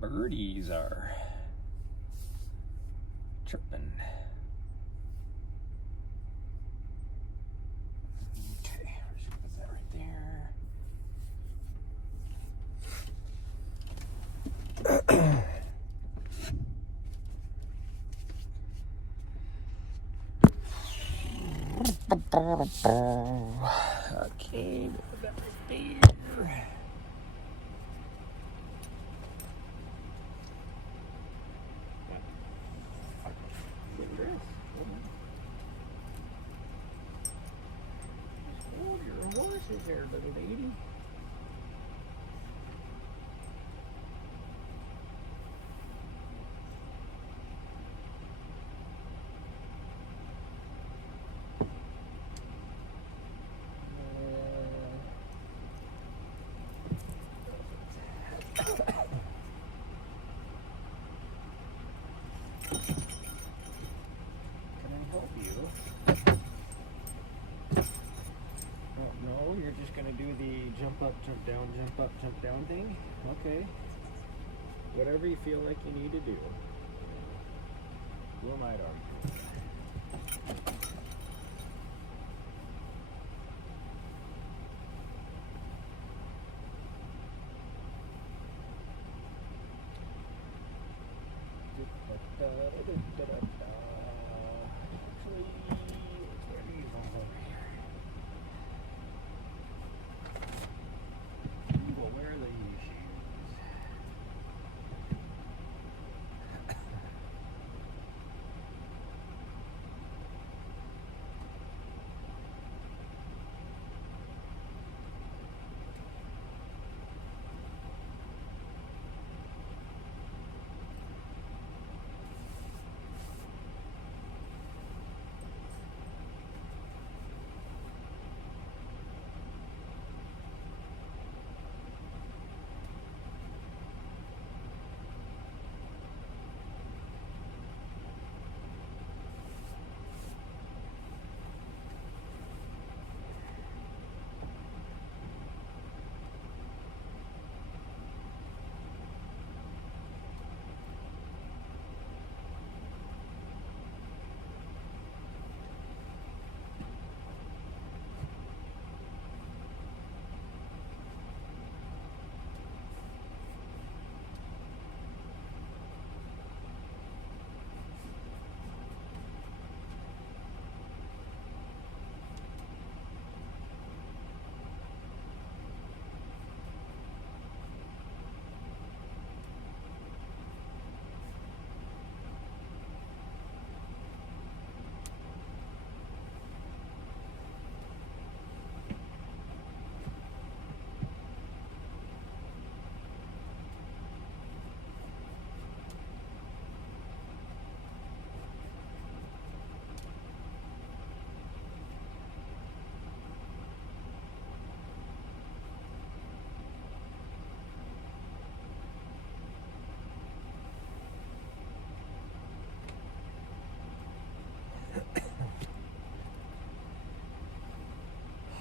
birdies are chirping. Okay, we're just gonna put that right there. Okay, put that right there. Hold your horses there, little lady. Can I help you? Oh, no, you're just gonna do the jump up, jump down, jump up, jump down thing? Okay. Whatever you feel like you need to do. Who am I to argue? Actually, let's wear these ones over here. We will wear these shoes.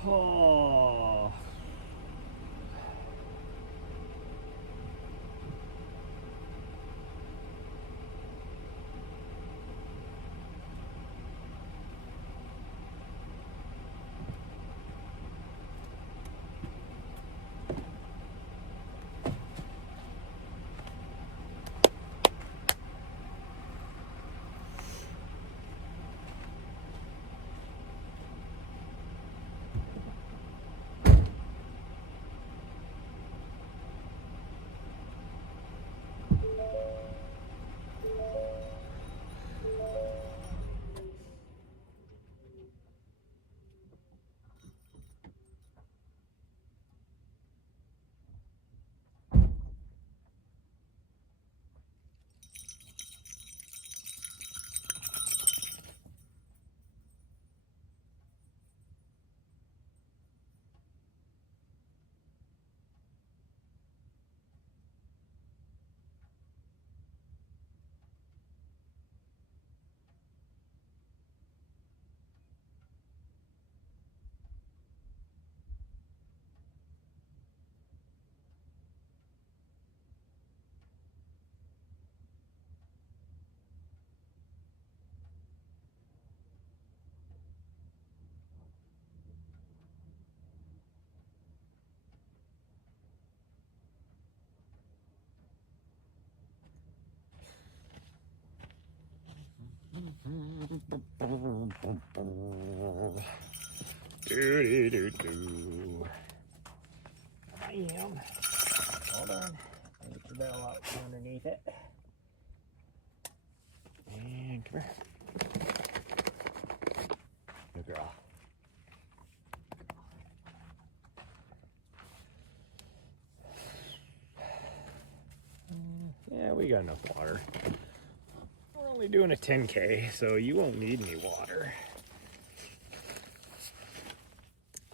Oh. Bam. Hold on. Get the bell out from underneath it. And come here. Good girl. Yeah, we got enough water. We're only doing a 10K, so you won't need any water.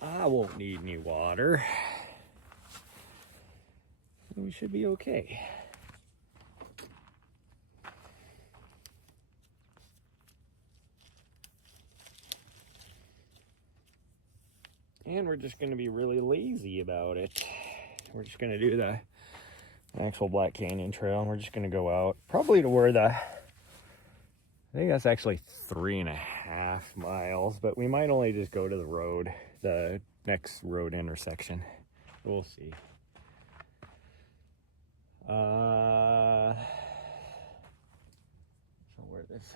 I won't need any water. We should be okay. And we're just going to be really lazy about it. We're just going to do the actual Black Canyon Trail, and we're just going to go out probably to where I think that's actually 3.5 miles, but we might only just go to the road, the next road intersection. We'll see. So where this?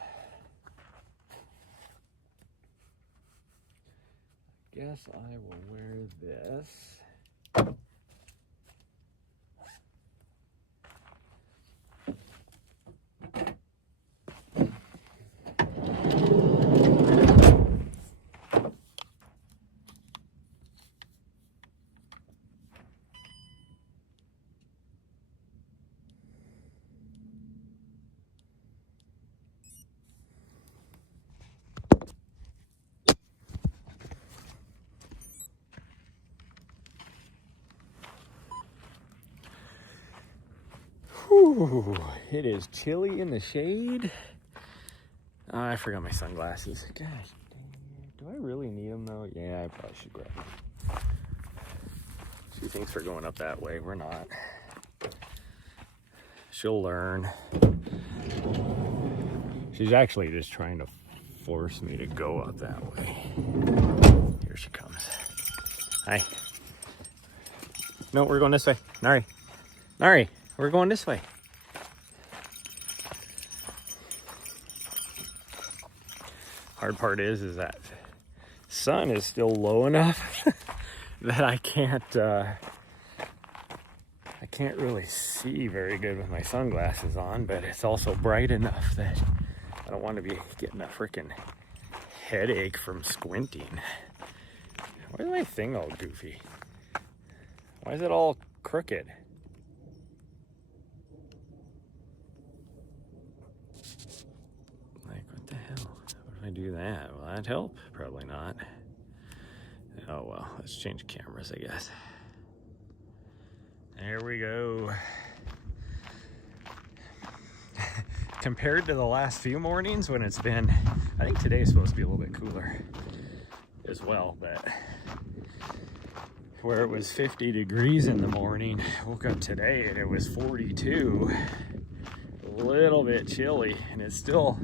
I guess I will wear this. Whew, it is chilly in the shade. I forgot my sunglasses. Gosh, do I really need them though? Yeah, I probably should grab them. She thinks we're going up that way. We're not. She'll learn. She's actually just trying to force me to go up that way. Here she comes. Hi. No, we're going this way. Nari. Nari, we're going this way. Hard part is that sun is still low enough that I can't really see very good with my sunglasses on, but it's also bright enough that I don't want to be getting a freaking headache from squinting. Why is my thing all goofy? Why is it all crooked? Like, what the hell? What if I do that? Will that help? Probably not. Oh well, let's change cameras, I guess. There we go. Compared to the last few mornings when it's been, I think today's supposed to be a little bit cooler as well, but where it was 50 degrees in the morning, woke up today and it was 42. A little bit chilly, and it's still,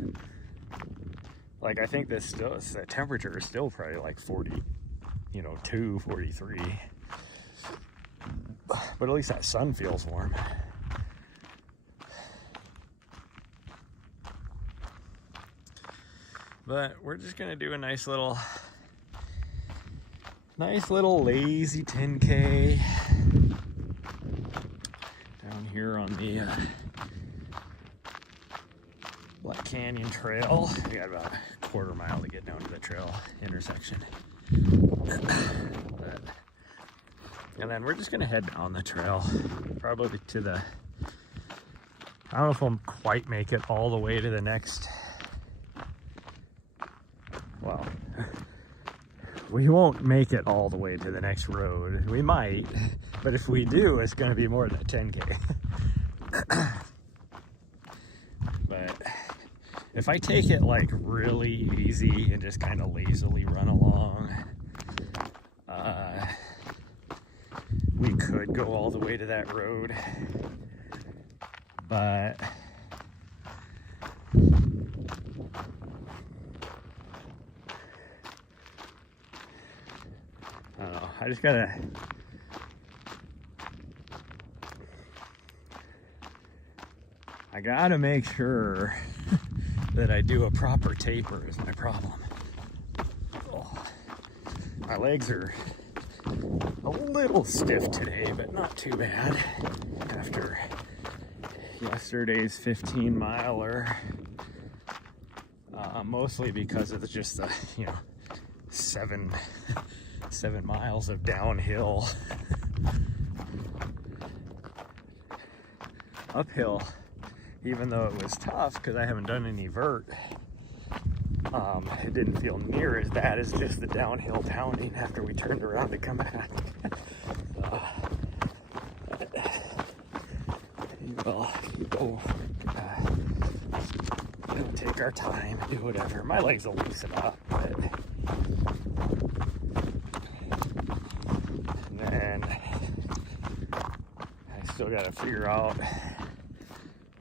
like, I think this the temperature is still probably like 40, 43. But at least that sun feels warm. But we're just gonna do a nice little lazy 10K down here on the Black Canyon Trail. We got about a quarter mile to get down to the trail intersection. And then we're just gonna head down the trail, probably to the, I don't know if we'll quite make it all the way to the next, well, we won't make it all the way to the next road. We might, but if we do, it's gonna be more than a 10K. But if I take it like really easy and just kind of lazily run along, we could go all the way to that road, but I don't know, I just gotta make sure that I do a proper taper is my problem. Oh, my legs are a little stiff today, but not too bad after yesterday's 15-miler. Mostly because of just the, 7 miles of downhill. Uphill, even though it was tough because I haven't done any vert, it didn't feel near as bad as just the downhill pounding after we turned around to come back. We'll take our time and do whatever. My legs will loosen up, but and then I still got to figure out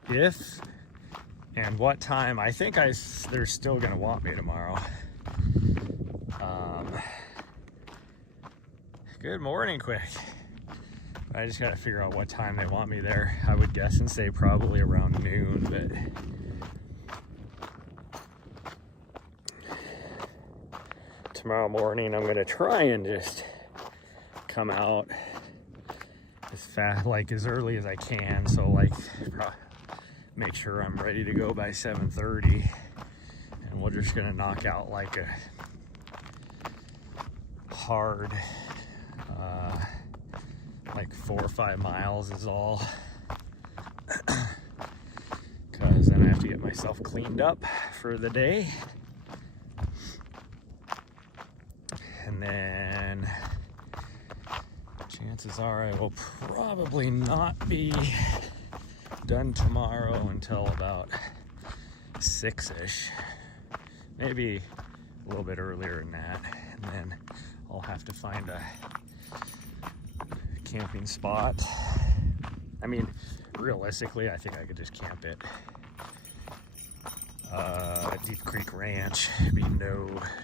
if and what time. I think they're still gonna want me tomorrow. Good morning, Quick. I just gotta figure out what time they want me there. I would guess and say probably around noon, but tomorrow morning I'm gonna try and just come out as fast, like as early as I can, so like make sure I'm ready to go by 7:30, and we're just gonna knock out like a hard like 4 or 5 miles is all, because then I have to get myself cleaned up for the day. And then chances are I will probably not be done tomorrow until about 6-ish, maybe a little bit earlier than that, and then I'll have to find a camping spot. I mean, realistically, I think I could just camp it at Deep Creek Ranch. It'd be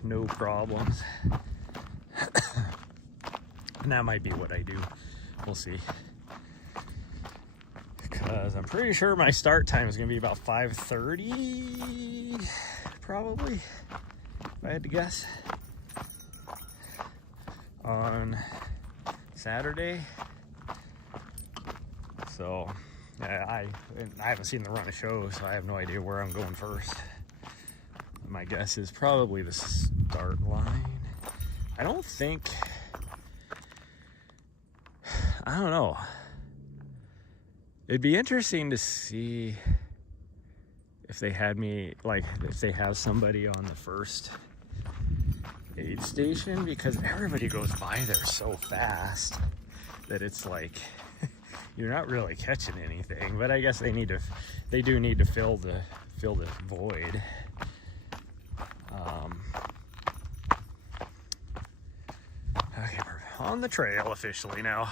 no problems. And that might be what I do. We'll see. Because I'm pretty sure my start time is going to be about 5:30, probably, if I had to guess, on Saturday. So I haven't seen the run of shows, so I have no idea where I'm going first. My guess is probably the start line. I don't know. It'd be interesting to see if they had me, like, if they have somebody on the first aid station, because everybody goes by there so fast that it's like you're not really catching anything. But I guess they do need to fill the void. Okay, we're on the trail officially now.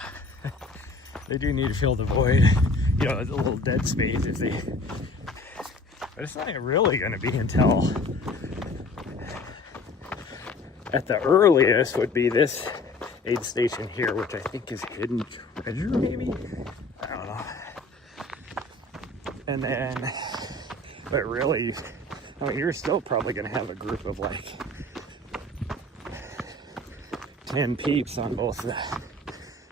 They do need to fill the void, a little dead space but it's not really going to be until, at the earliest, would be this aid station here, which I think is Hidden Treasure, maybe? I don't know. And then, but really, you're still probably going to have a group of like 10 peeps on both the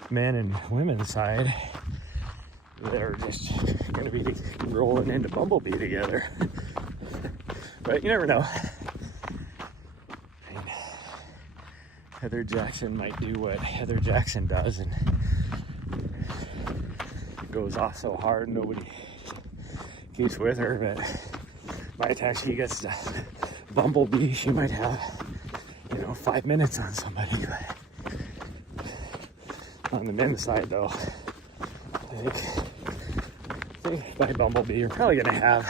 men and women's side that are just going to be rolling into Bumblebee together. But you never know. Heather Jackson might do what Heather Jackson does and goes off so hard nobody keeps with her, but by the time she gets to Bumblebee, she might have 5 minutes on somebody. But on the men's side, though, I think by Bumblebee, you're probably going to have,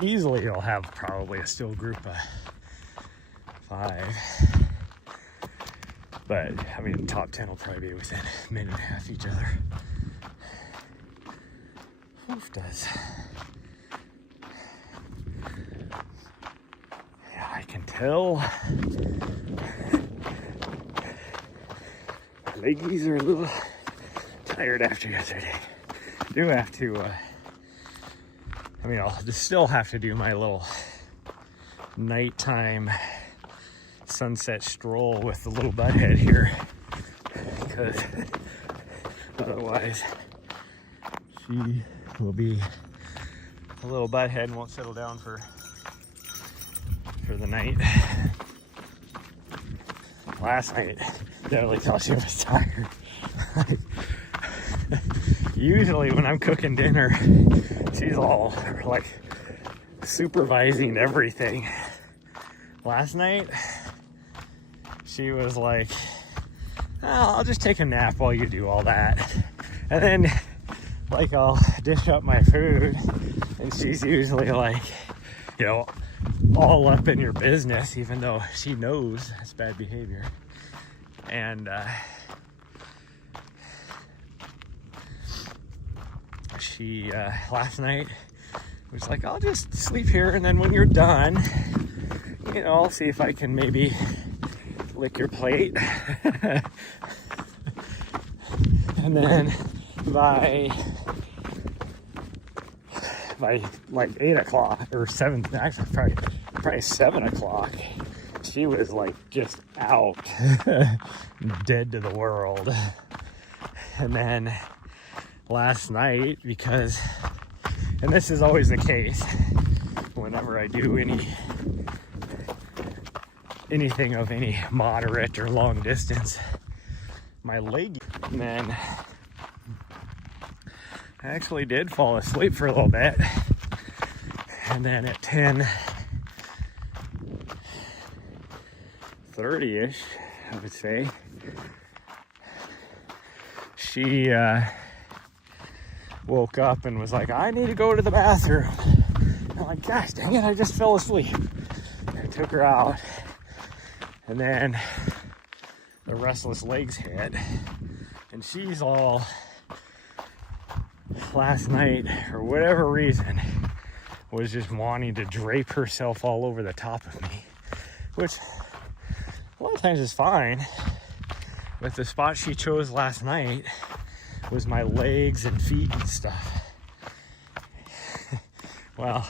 easily you'll have probably a still group of 5. But, the top 10 will probably be within a minute and a half each other. Oof, does. Yeah, I can tell. Leggies are a little tired after yesterday. Do have to I mean, I'll still have to do my little nighttime sunset stroll with the little butthead here, because otherwise she will be a little butthead and won't settle down for the night. Last night, definitely thought she was tired. Usually when I'm cooking dinner, she's all like supervising everything. Last night, she was like, oh, I'll just take a nap while you do all that. And then like I'll dish up my food and she's usually like, you know, all up in your business, even though she knows that's bad behavior. And she last night was like, I'll just sleep here, and then when you're done, you know, I'll see if I can maybe lick your plate. And then by like 8 o'clock or 7, actually probably 7 o'clock, she was like just out, dead to the world. And then last night, because, and this is always the case whenever I do anything of any moderate or long distance, my leg, and then I actually did fall asleep for a little bit, and then at 10:30ish, I would say, she woke up and was like, I need to go to the bathroom. I'm like, gosh dang it, I just fell asleep. I took her out, and then the restless legs hit, and she's all, last night, for whatever reason, was just wanting to drape herself all over the top of me, which a lot of times is fine, but the spot she chose last night was my legs and feet and stuff. Well,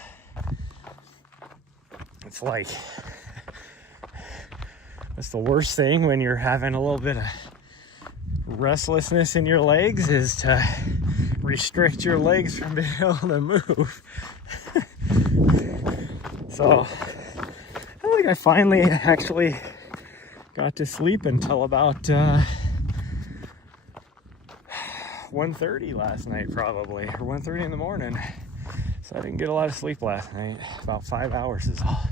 it's like, that's the worst thing when you're having a little bit of restlessness in your legs, is to restrict your legs from being able to move. So I think I finally actually got to sleep until about 1:30 last night, probably, or 1:30 in the morning. So I didn't get a lot of sleep last night. About 5 hours is all.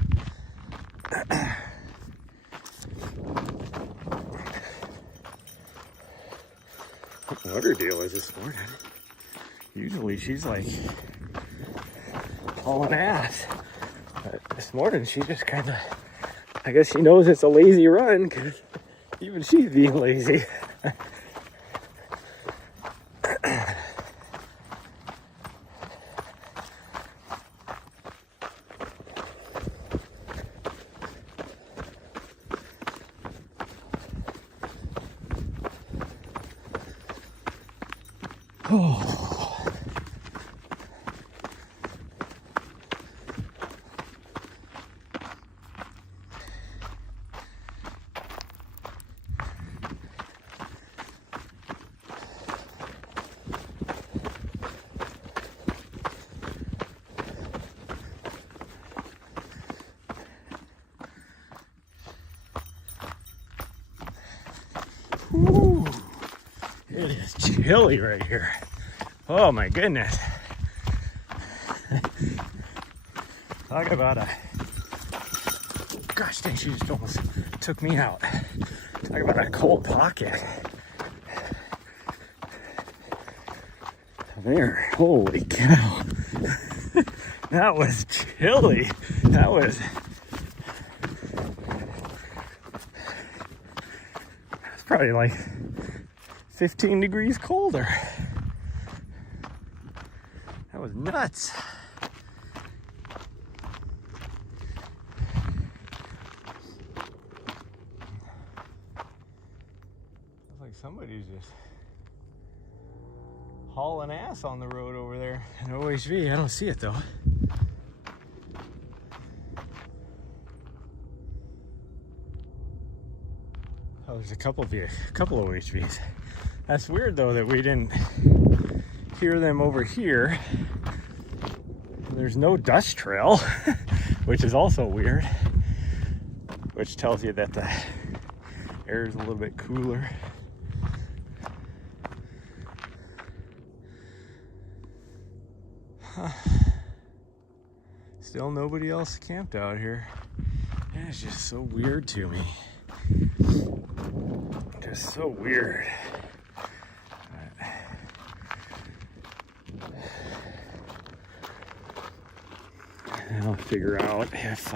What her deal is this morning. Usually she's like hauling ass, but this morning she just kind of, I guess she knows it's a lazy run, because even she's being lazy. Oh. Ooh, it is chilly right here. Oh my goodness. Talk about a, gosh dang, she just almost took me out. Talk about a cold pocket. There, holy cow. That was chilly. That was, it's probably like 15 degrees colder. That was nuts. It's like somebody's just hauling ass on the road over there in OHV. I don't see it though. Oh, there's a couple of OHVs. That's weird though that we didn't hear them over here. There's no dust trail, which is also weird, which tells you that the air is a little bit cooler. Huh. Still nobody else camped out here. Yeah, it's just so weird to me. Just so weird. And I'll figure out if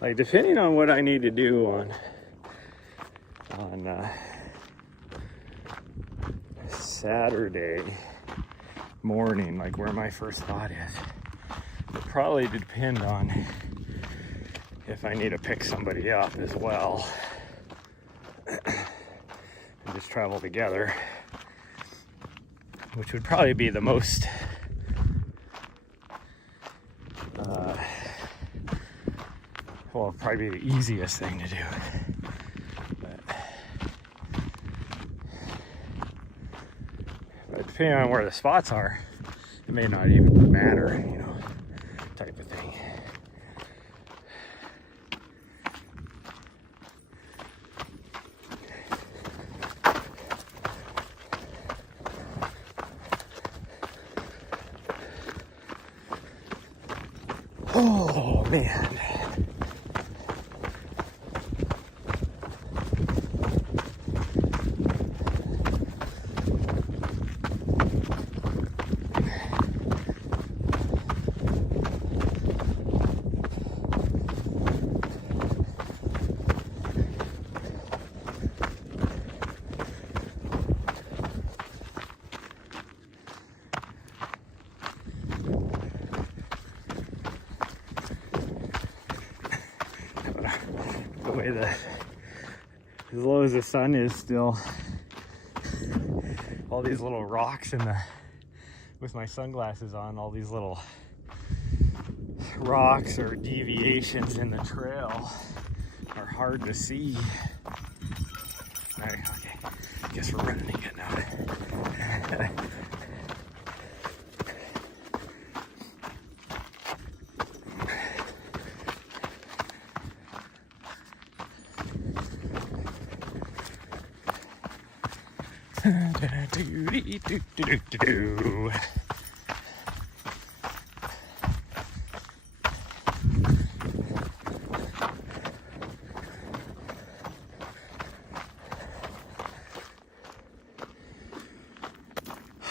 like, depending on what I need to do on Saturday morning, like where my first spot is, it'll probably depend on if I need to pick somebody up as well and just travel together, which would probably be the most well, probably be the easiest thing to do. But depending on where the spots are, it may not even matter, you know, type of thing. Oh, man. As low as the sun is still, all these little rocks with my sunglasses on, all these little rocks or deviations in the trail are hard to see. All right, okay, guess we're running again now.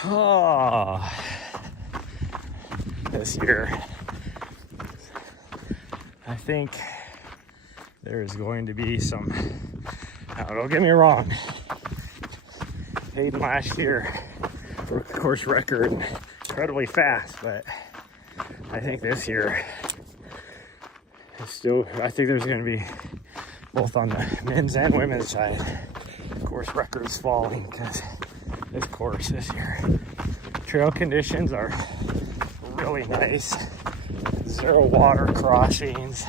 Oh, this year, I think there is going to be some, now don't get me wrong, Hayden last year broke the course record incredibly fast, but I think this year it's still, I think there's going to be, both on the men's and women's side, course records falling, because this course this year, trail conditions are really nice. 0 water crossings.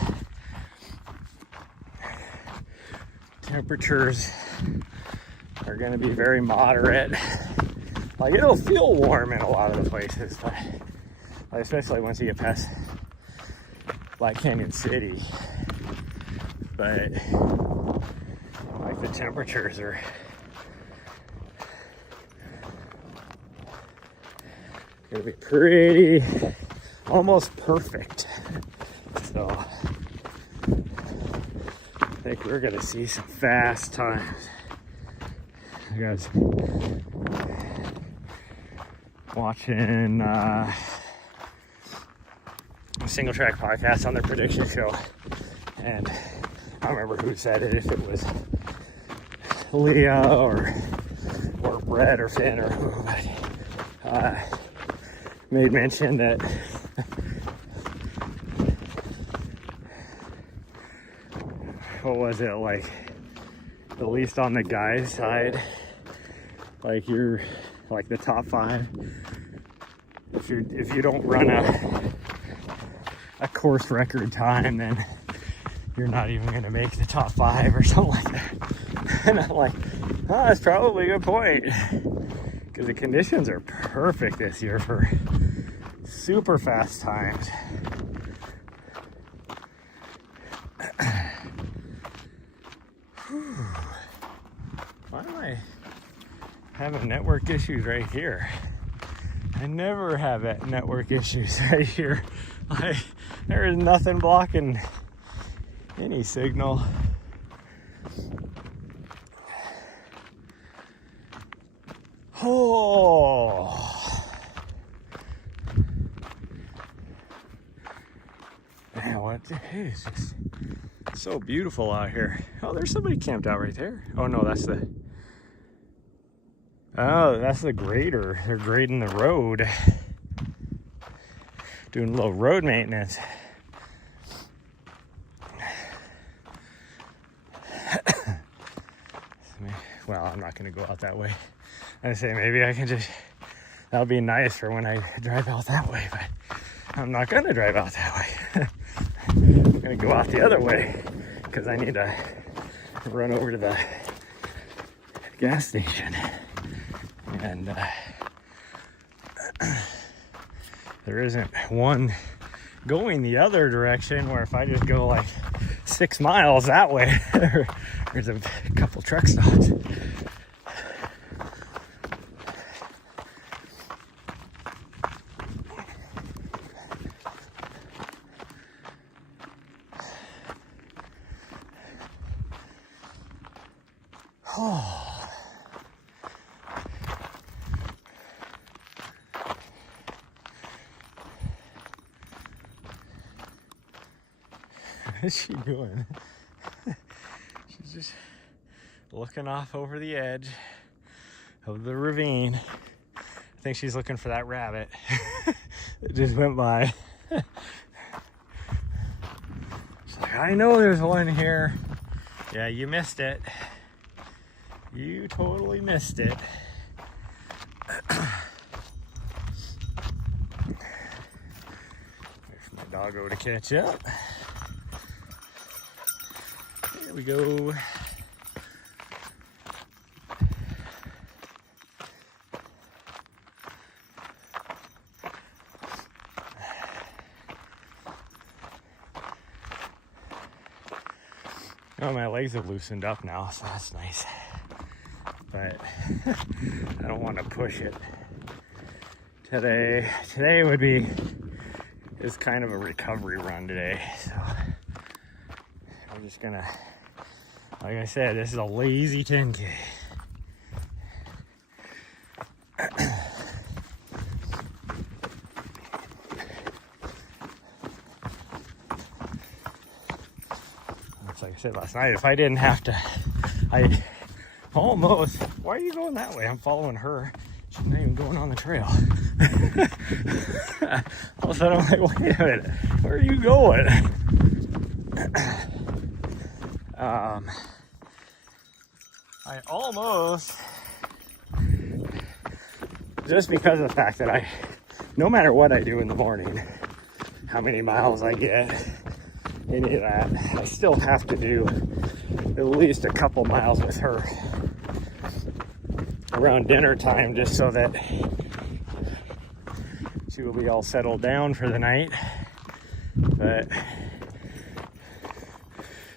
Temperatures are going to be very moderate. Like, it'll feel warm in a lot of the places, but like, especially once you get past Black Canyon City. But like, the temperatures are gonna be pretty, almost perfect. So I think we're gonna see some fast times. You guys watching a Single Track podcast on their prediction show, and I don't remember who said it, if it was Leah or Brett or Finn or who, but made mention that what was it, like, at least on the guys side, like you're like the top 5. If you don't run a course record time, then you're not even gonna make the top 5 or something like that. And I'm like, oh, that's probably a good point, because the conditions are perfect this year for super fast times. Why am I having network issues right here? I never have network issues right here. There is nothing blocking any signal. Oh, man, what? It's just so beautiful out here. Oh, there's somebody camped out right there. Oh no, that's the grader. They're grading the road, doing a little road maintenance. Well, I'm not gonna go out that way. I say maybe I can just, that'll be nice for when I drive out that way, but I'm not gonna drive out that way. I'm gonna go out the other way because I need to run over to the gas station. And there isn't one going the other direction where if I just go like 6 miles that way, there's a couple truck stops. Oh. What's she doing? She's just looking off over the edge of the ravine. I think she's looking for that rabbit that just went by. She's like, I know there's one here. Yeah, you missed it. You totally missed it. Wait for my doggo to catch up. There we go. Oh, my legs have loosened up now, so that's nice. But I don't want to push it today. Today is kind of a recovery run today. So I'm just gonna, like I said, this is a lazy 10K. Like I said last night, if I didn't have to, I almost, why are you going that way? I'm following her. She's not even going on the trail. All of a sudden I'm like, wait a minute, where are you going? I almost, just because of the fact that no matter what I do in the morning, how many miles I get, any of that, I still have to do at least a couple miles with her around dinner time, just so that she will be all settled down for the night. But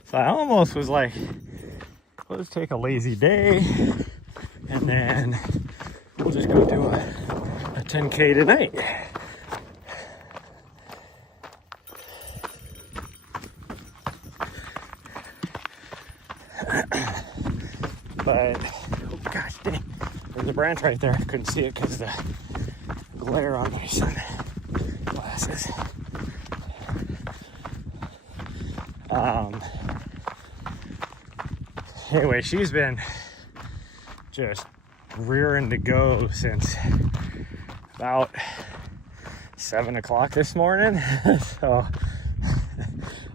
so I almost was like, let's take a lazy day and then we'll just go do a 10K tonight. But, oh gosh dang, there's a branch right there. I couldn't see it because of the glare on my sunglasses. Anyway, she's been just rearing to go since about 7 o'clock this morning. So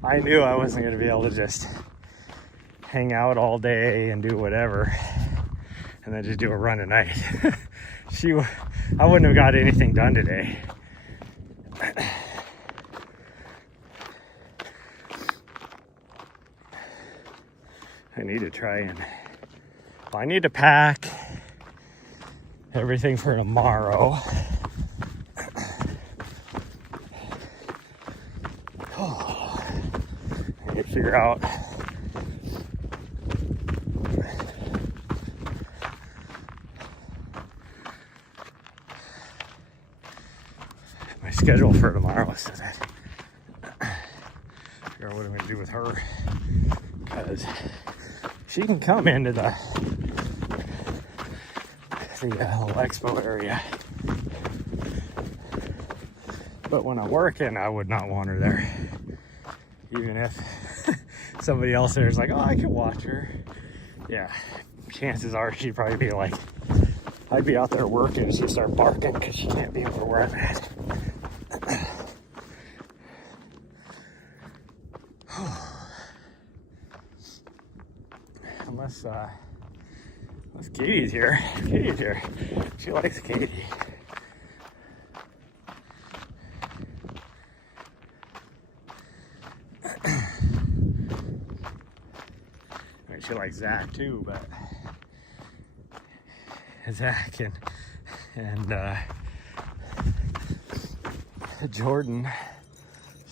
I knew I wasn't going to be able to just hang out all day and do whatever, and then just do a run at night. I wouldn't have got anything done today. I need to try and, I need to pack everything for tomorrow. Oh, I need to figure out my schedule for tomorrow, so that figure out what I'm going to do with her, because she can come into the little expo area, but when I'm working, I would not want her there. Even if somebody else there is like, oh, I can watch her. Yeah, chances are she'd probably be like, I'd be out there working and she'd start barking because she can't be over where I'm at. Unless Katie's here. Katie's here. She likes Katie. I mean, she likes Zach too, but Zach and Jordan,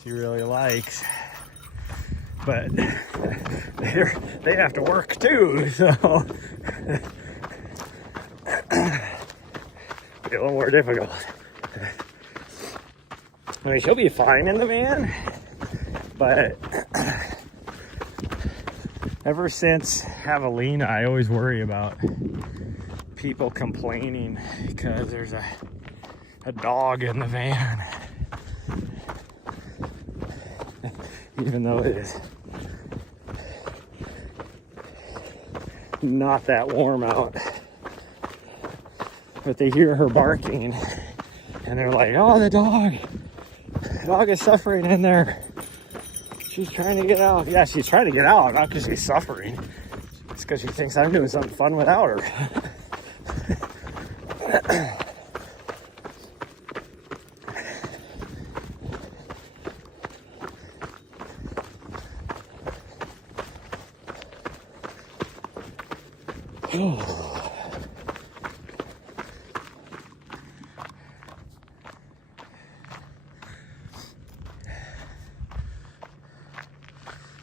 she really likes. But they have to work too, so be a little more difficult. I mean, she'll be fine in the van, but ever since Javelina, I always worry about people complaining because there's a dog in the van. Even though it is not that warm out, but they hear her barking and they're like, oh, the dog is suffering in there. She's trying to get out. Yeah, she's trying to get out, not because she's suffering. It's because she thinks I'm doing something fun without her.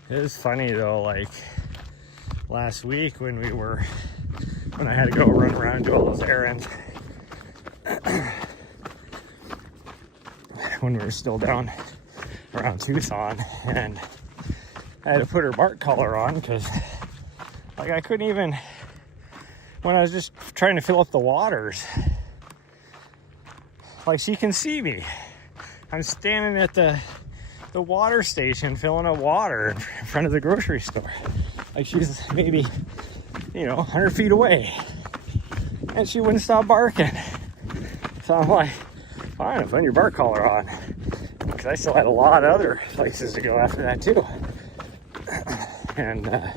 It is funny though, like last week when I had to go run around and do all those errands, when we were still down around Tucson, and I had to put her bark collar on because like I couldn't even, when I was just trying to fill up the waters, like she can see me. I'm standing at the water station filling up water in front of the grocery store. Like she's maybe, 100 feet away. And she wouldn't stop barking. So I'm like, fine, put your bark collar on. Because I still had a lot of other places to go after that too. And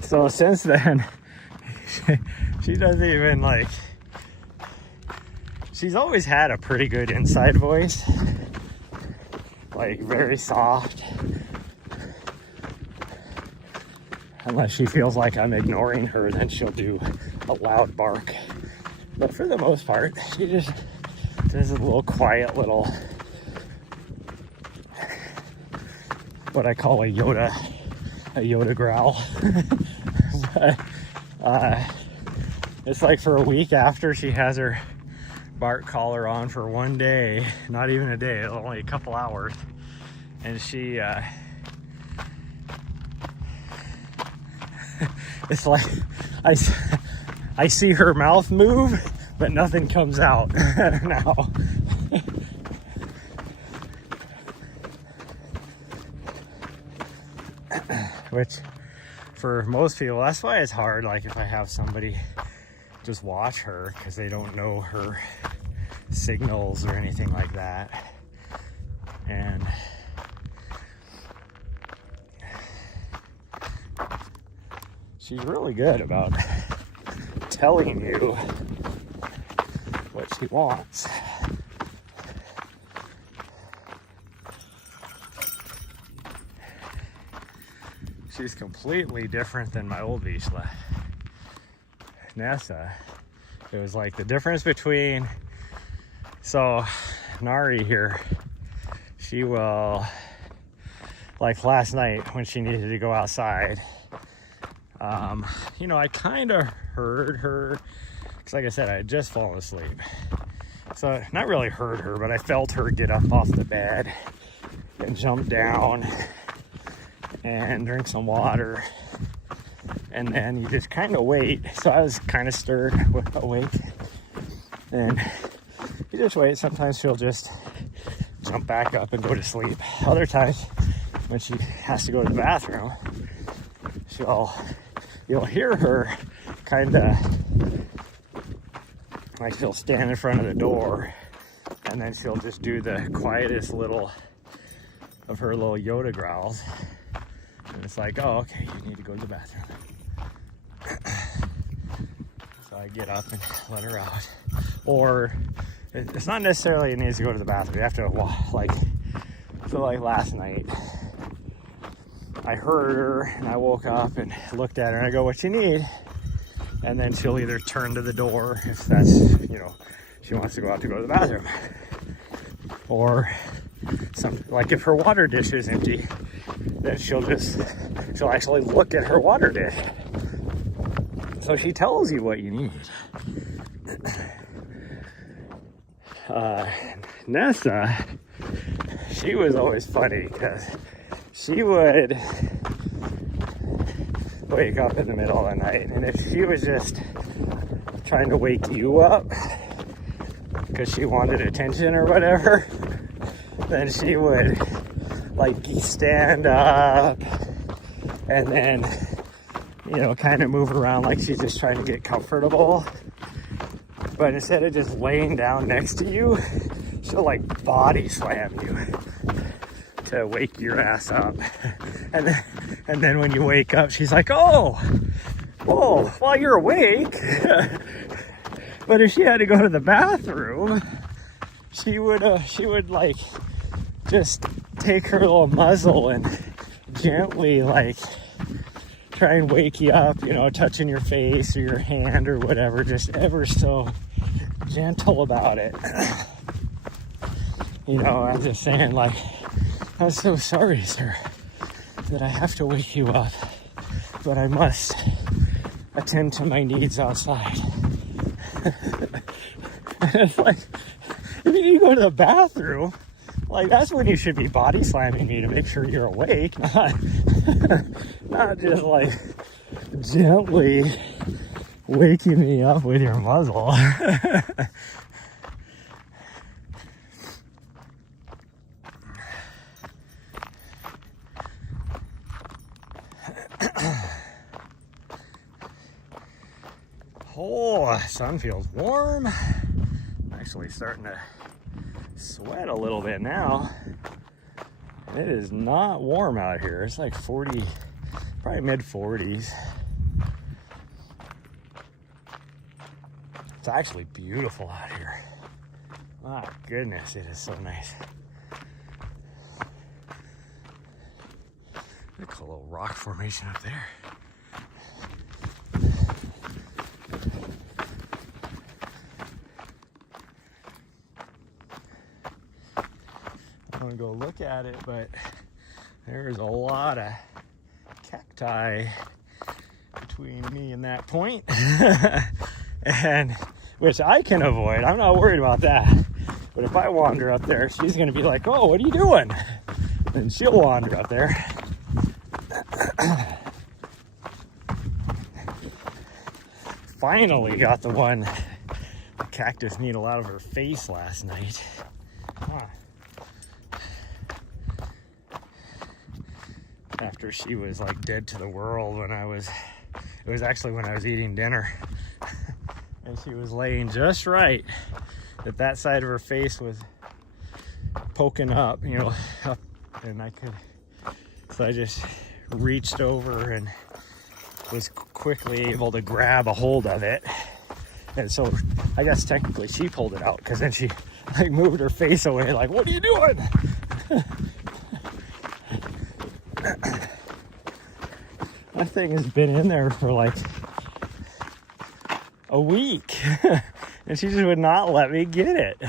so since then, she doesn't even like, she's always had a pretty good inside voice, like very soft, unless she feels like I'm ignoring her, then she'll do a loud bark. But for the most part, she just does a little quiet little, what I call a Yoda growl. But it's like for a week after she has her bark collar on for one day, not even a day, only a couple hours, and she it's like I see her mouth move but nothing comes out now. Which for most people, that's why it's hard, like if I have somebody just watch her, because they don't know her signals or anything like that. And she's really good about telling you what she wants. She's completely different than my old Vizsla. Nessa, it was like the difference between, so Nari here, she will, like last night when she needed to go outside, you know, I kind of heard her, because like I said, I had just fallen asleep. So not really heard her, but I felt her get up off the bed and jump down and drink some water. And then you just kind of wait. So I was kind of stirred, awake. And you just wait. Sometimes she'll just jump back up and go to sleep. Other times, when she has to go to the bathroom, you'll hear her kind of, like she'll stand in front of the door and then she'll just do the quietest little of her little Yoda growls. And it's like, oh, okay, you need to go to the bathroom. So I get up and let her out. Or it's not necessarily it needs to go to the bathroom. You have to, like last night, I heard her and I woke up and looked at her and I go, what you need? And then she'll either turn to the door if that's, you know, she wants to go out to go to the bathroom. Or like if her water dish is empty, then she'll actually look at her water dish. So she tells you what you need. Nessa, she was always funny because she would wake up in the middle of the night, and if she was just trying to wake you up because she wanted attention or whatever, then she would like stand up and then, you know, kind of move around like she's just trying to get comfortable. But instead of just laying down next to you, she'll like body slam you to wake your ass up. And then when you wake up, she's like, oh, while you're awake. But if she had to go to the bathroom, she would like just take her little muzzle and gently like try and wake you up, you know, touching your face or your hand or whatever, just ever so gentle about it. You know, I'm just saying, like, I'm so sorry, sir, that I have to wake you up, but I must attend to my needs outside. And it's like, if you go to the bathroom, like, that's when you should be body slamming me to make sure you're awake, not just like gently waking me up with your muzzle. Oh, sun feels warm. I'm actually starting to sweat a little bit now. It is not warm out here. It's like 40, probably mid 40s. It's actually beautiful out here. My goodness, it is so nice. Look at a little rock formation up there. I'm gonna go look at it, but there's a lot of cacti between me and that point. And which I can avoid. I'm not worried about that. But if I wander up there, she's gonna be like, oh, what are you doing? And she'll wander up there. Finally got the cactus needle out of her face last night. Huh. After she was like dead to the world when it was actually when I was eating dinner. And she was laying just right that side of her face was poking up, you know, up, and so I just reached over and was quickly able to grab a hold of it. And so I guess technically she pulled it out, because then she like moved her face away like, what are you doing? That thing has been in there for like a week and she just would not let me get it.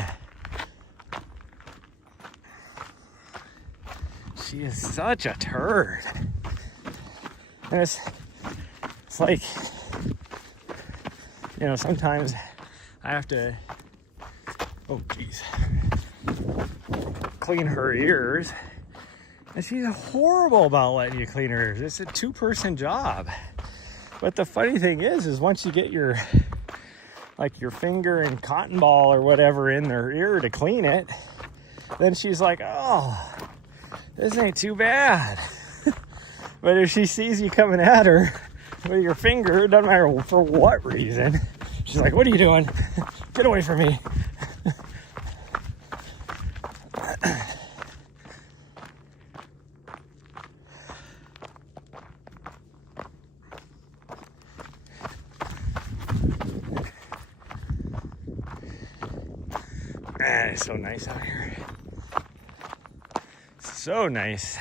She is such a turd. And it's like, you know, sometimes I have to, oh geez, clean her ears. And she's horrible about letting you clean her ears. It's a 2-person job. But the funny thing is once you get your, like your finger and cotton ball or whatever in their ear to clean it, then she's like, oh, this ain't too bad. But if she sees you coming at her with your finger, it doesn't matter for what reason, she's like, what are you doing? Get away from me. Man, it's so nice out here. So nice.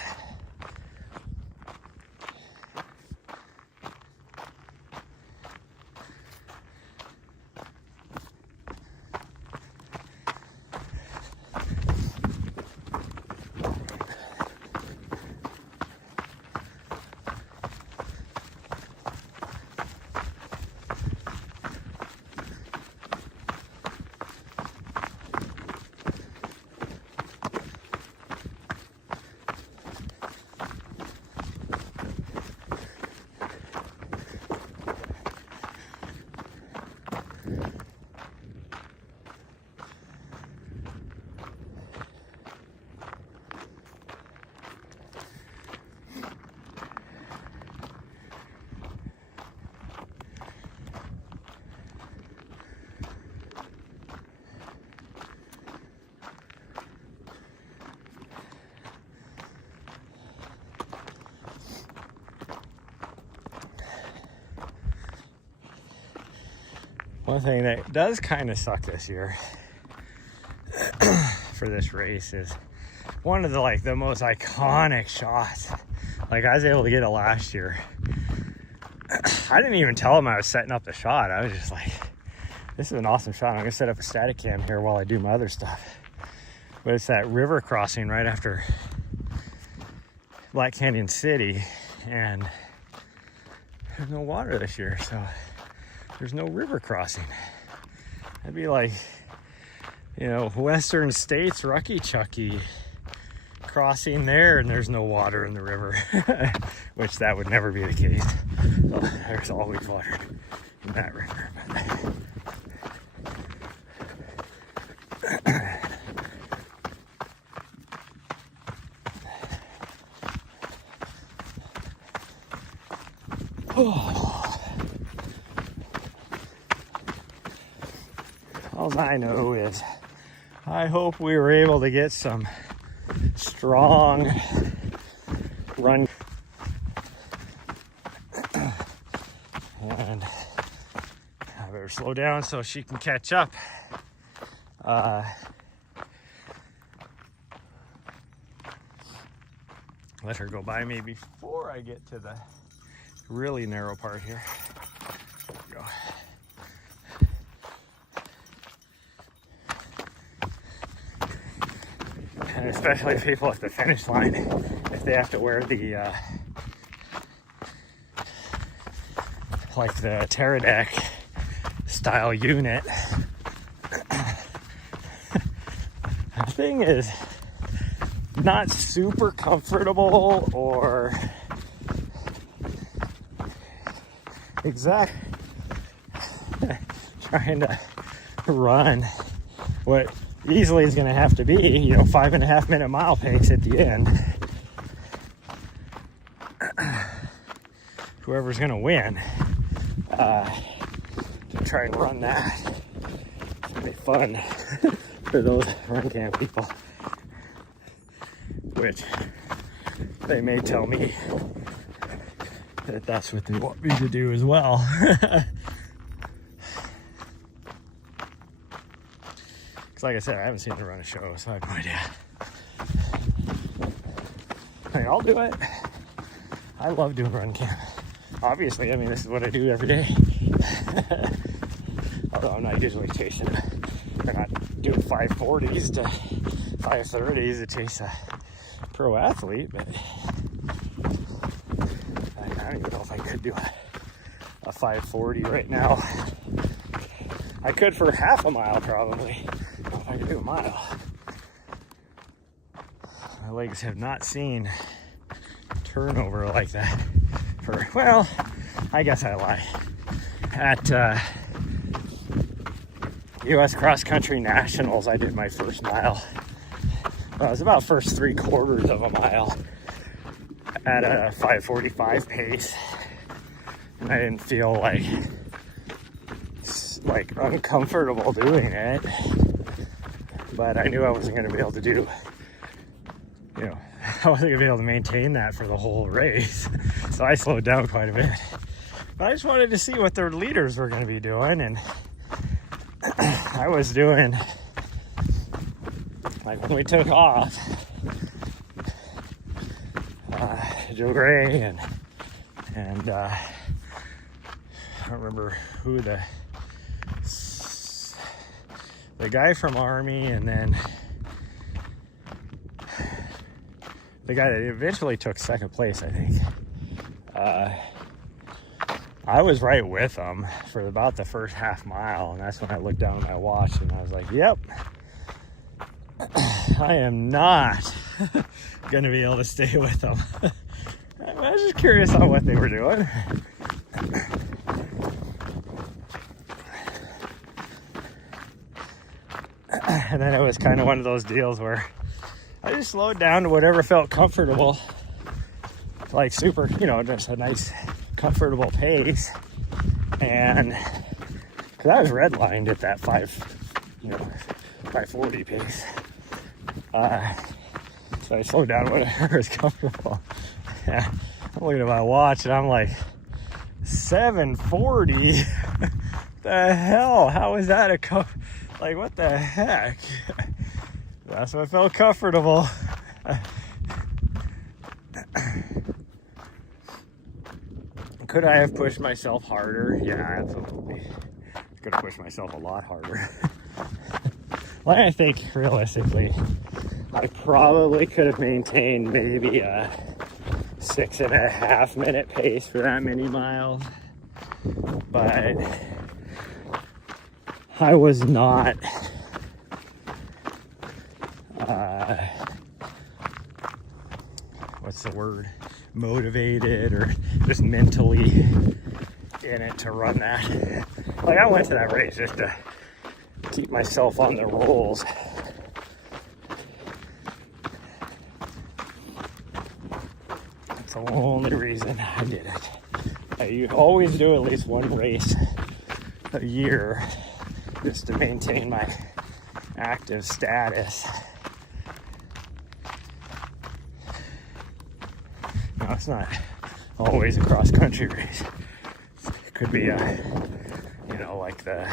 One thing that does kind of suck this year for this race is one of the most iconic shots. Like, I was able to get it last year. I didn't even tell him I was setting up the shot. I was just like, this is an awesome shot. I'm gonna set up a static cam here while I do my other stuff. But it's that river crossing right after Black Canyon City, and there's no water this year, so there's no river crossing. That'd be like, you know, Western States Rucky Chucky crossing there, and there's no water in the river, which that would never be the case. So there's always water in that river. All I know is I hope we were able to get some strong run and I better slow down so she can catch up. Let her go by me before I get to the really narrow part here. There we go. And especially people at the finish line, if they have to wear the like the pterodactyl style unit. The thing is not super comfortable or exact. Trying to run what easily is going to have to be, you know, 5.5 minute mile pace at the end. Whoever's going to win, to try and run that. It's going to be fun for those run camp people, which they may tell me that that's what they want me to do as well. Because like I said, I haven't seen them run a show, so I have no idea. I mean, I'll do it. I love doing run camp. Obviously, I mean, this is what I do every day. Although I'm not usually chasing, I'm not doing 540s to 530s to chase a pro athlete, but I don't even know if I could do a 540 right now. I could for half a mile probably. I don't know if I could do a mile. My legs have not seen turnover like that for, well, I guess I lie. At US Cross Country Nationals, I did my first mile. Well, it was about first 3/4 of a mile at a 5:45 pace, and I didn't feel like uncomfortable doing it, but I knew I wasn't going to be able to do, you know, I wasn't going to be able to maintain that for the whole race, so I slowed down quite a bit. But I just wanted to see what their leaders were going to be doing, and I was doing, like when we took off, Joe Gray and I don't remember who the guy from Army, and then the guy that eventually took second place, I think. I was right with them for about the first half mile, and that's when I looked down at my watch and I was like, yep, I am not going to be able to stay with them. I was just curious on what they were doing. And then it was kind of one of those deals where I just slowed down to whatever felt comfortable, like super, you know, just a nice comfortable pace. And because I was redlined at that 540 pace, so I slowed down whatever was comfortable. Yeah, I'm looking at my watch and I'm like, 740. The hell? How is that like, what the heck? That's what felt comfortable. Could I have pushed myself harder? Yeah, absolutely. Could have pushed myself a lot harder. Well, I think realistically, I probably could have maintained maybe a 6.5 minute pace for that many miles, but I was not what's the word, motivated or just mentally in it to run that. Like, I went to that race just to keep myself on the rolls. That's the only reason I did it. You always do at least one race a year just to maintain my active status. Now, it's not always a cross-country race. It could be like the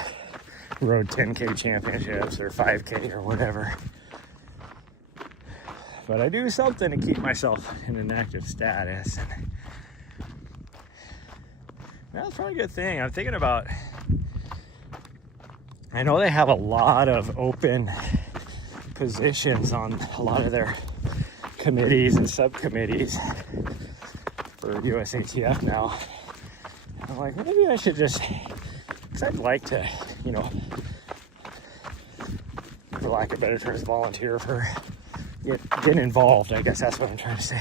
Road 10K Championships or 5K or whatever. But I do something to keep myself in an active status. And that's probably a good thing. I'm thinking about, I know they have a lot of open positions on a lot of their committees and subcommittees for USATF now. I'm like, maybe I should just, because I'd like to, for lack of better terms, volunteer for, get involved. I guess that's what I'm trying to say.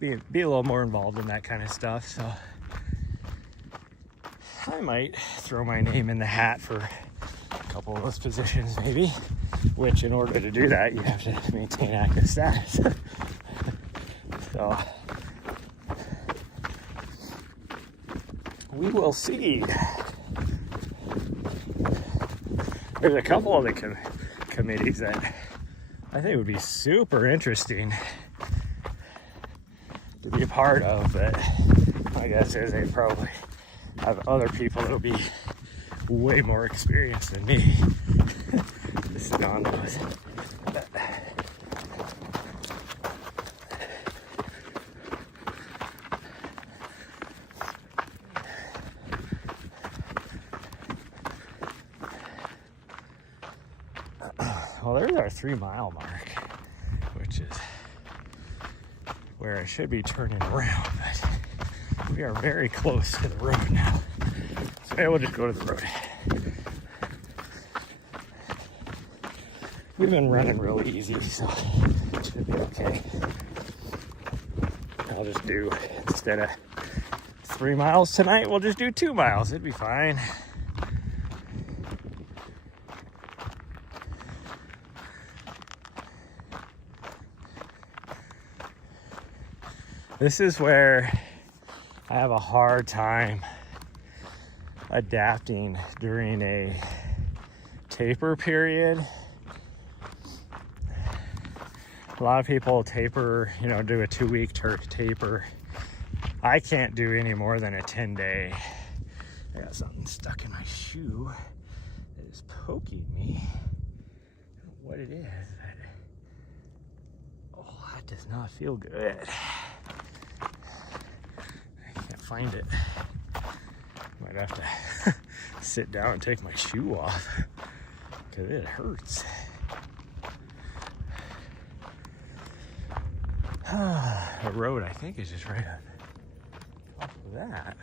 Be a little more involved in that kind of stuff. So I might throw my name in the hat for a couple of those positions, maybe. Which, in order to do that, you have to maintain active status. So we will see. There's a couple of the committees that I think would be super interesting to be a part of, but My guess is they probably have other people that'll be way more experienced than me to sit on those. Well, there's our 3 mile mark, which is where I should be turning around, but we are very close to the road now. So yeah, we'll just go to the road. We've been running really easy, so it should be okay. I'll just do, instead of 3 miles tonight, we'll just do 2 miles. It'd be fine. This is where I have a hard time adapting during a taper period. A lot of people taper, you know, do a 2-week taper. I can't do any more than a 10-day. I got something stuck in my shoe that is poking me. I don't know what it is, but oh, that does not feel good. Find it. Might have to sit down and take my shoe off because it hurts. The road, I think, is just right off of that.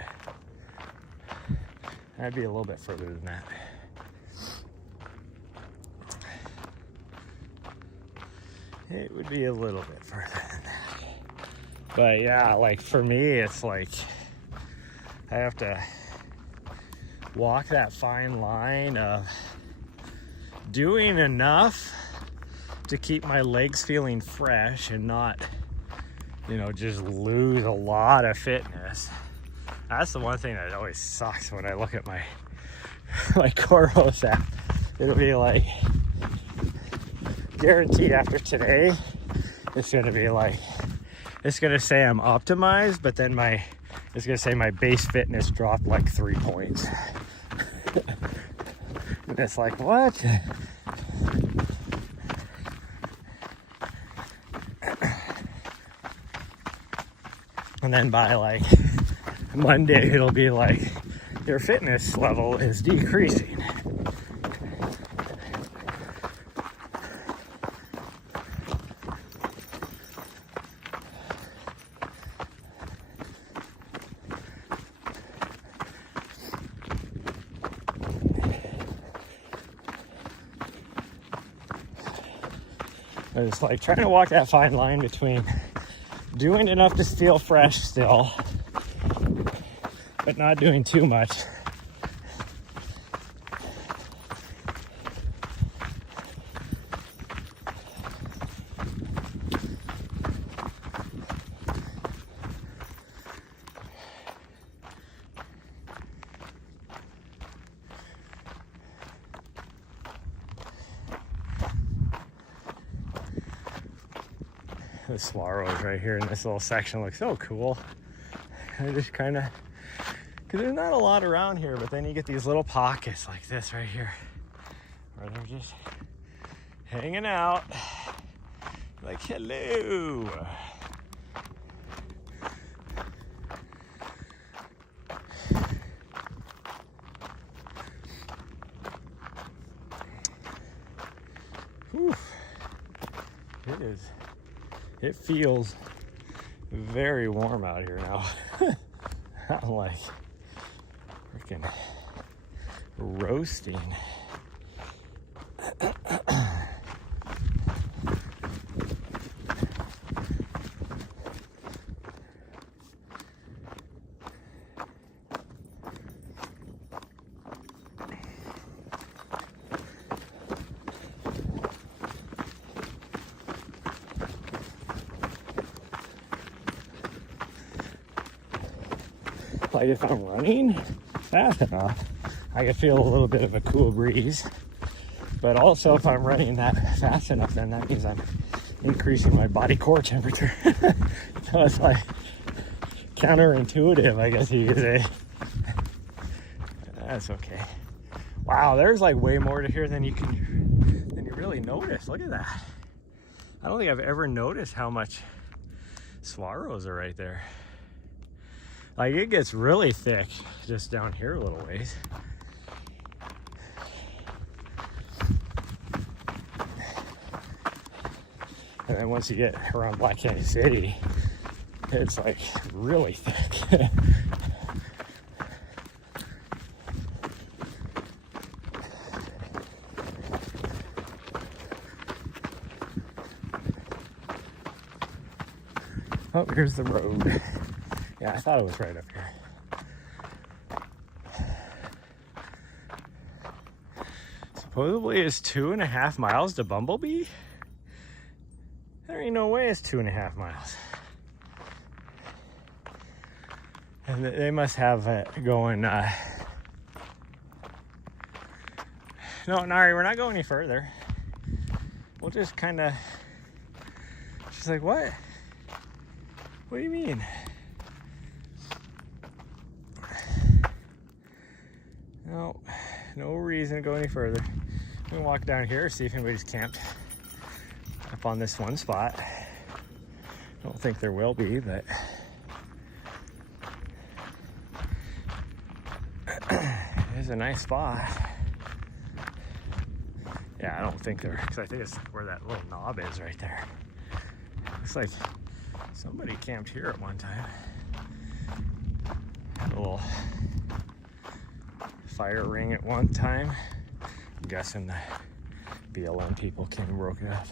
That'd be a little bit further than that. It would be a little bit further than that. But yeah, like for me, it's like I have to walk that fine line of doing enough to keep my legs feeling fresh and not, you know, just lose a lot of fitness. That's the one thing that always sucks when I look at my Coros app. It'll be like, guaranteed after today, it's gonna be like, it's gonna say I'm optimized, but then it's gonna say my base fitness dropped like 3 points. And it's like, what? And then by like Monday, it'll be like, your fitness level is decreasing. It's like trying to walk that fine line between doing enough to feel fresh still, but not doing too much. The swallows right here in this little section look so cool. I just kind of, because there's not a lot around here, but then you get these little pockets like this right here where they're just hanging out like, hello. Whew. It feels very warm out here now. I'm like freaking roasting. Like if I'm running fast enough, I can feel a little bit of a cool breeze. But also if I'm running that fast enough, then that means I'm increasing my body core temperature. So it's like counterintuitive, I guess you could say. That's okay. Wow, there's like way more to here than you really notice. Look at that. I don't think I've ever noticed how much swallows are right there. Like, it gets really thick just down here a little ways. And then once you get around Black Canyon City, it's like really thick. Oh, here's the road. Yeah, I thought it was right up here. Supposedly it's 2.5 miles to Bumblebee. There ain't no way it's 2.5 miles. And they must have it going, no, Nari, we're not going any further. We'll just kind of, she's like, what? What do you mean? No reason to go any further. I'm gonna walk down here, see if anybody's camped up on this one spot. I don't think there will be, but it is a nice spot. Yeah, I don't think there, because I think it's where that little knob is right there. Looks like somebody camped here at one time. Had a little fire ring at one time. I'm guessing the BLM people came and broke it up.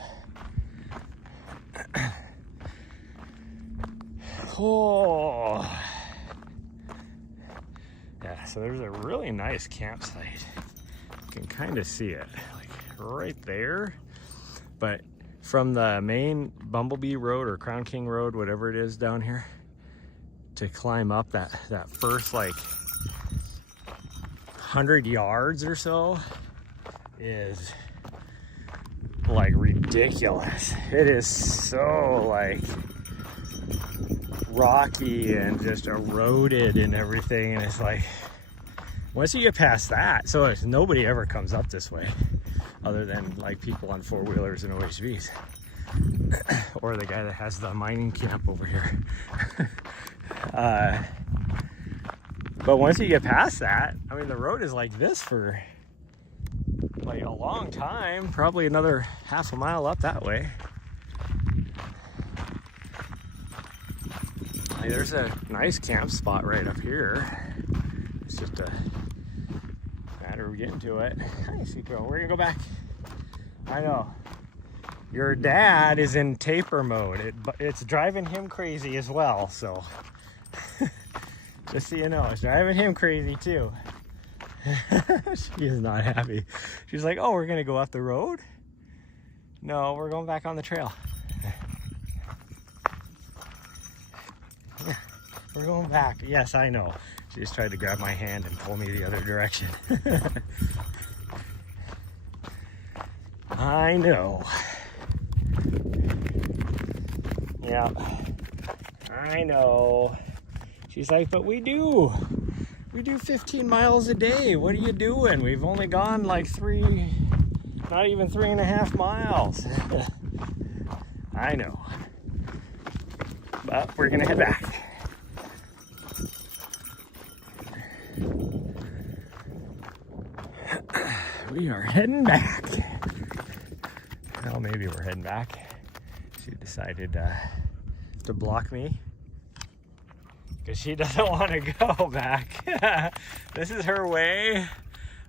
Oh, yeah, so there's a really nice campsite. You can kind of see it, like right there. But from the main Bumblebee Road or Crown King Road, whatever it is down here, to climb up that first like 100 yards or so is like ridiculous. It is so like rocky and just eroded and everything, and it's like once you get past that, so nobody ever comes up this way other than like people on four-wheelers and OHVs or the guy that has the mining camp over here. But once you get past that, I mean, the road is like this for like a long time, probably another half a mile up that way. Like, there's a nice camp spot right up here. It's just a matter of getting to it. Hi, Seco. We're gonna go back. I know. Your dad is in taper mode. It's driving him crazy as well, so. Just so you know, it's driving him crazy too. She is not happy. She's like, oh, we're gonna go up the road? No, we're going back on the trail. We're going back. Yes, I know. She just tried to grab my hand and pull me the other direction. I know. Yeah, I know. She's like, but we do 15 miles a day. What are you doing? We've only gone like not even 3.5 miles. I know. But we're gonna head back. We are heading back. Well, maybe we're heading back. She decided to block me because she doesn't want to go back. This is her way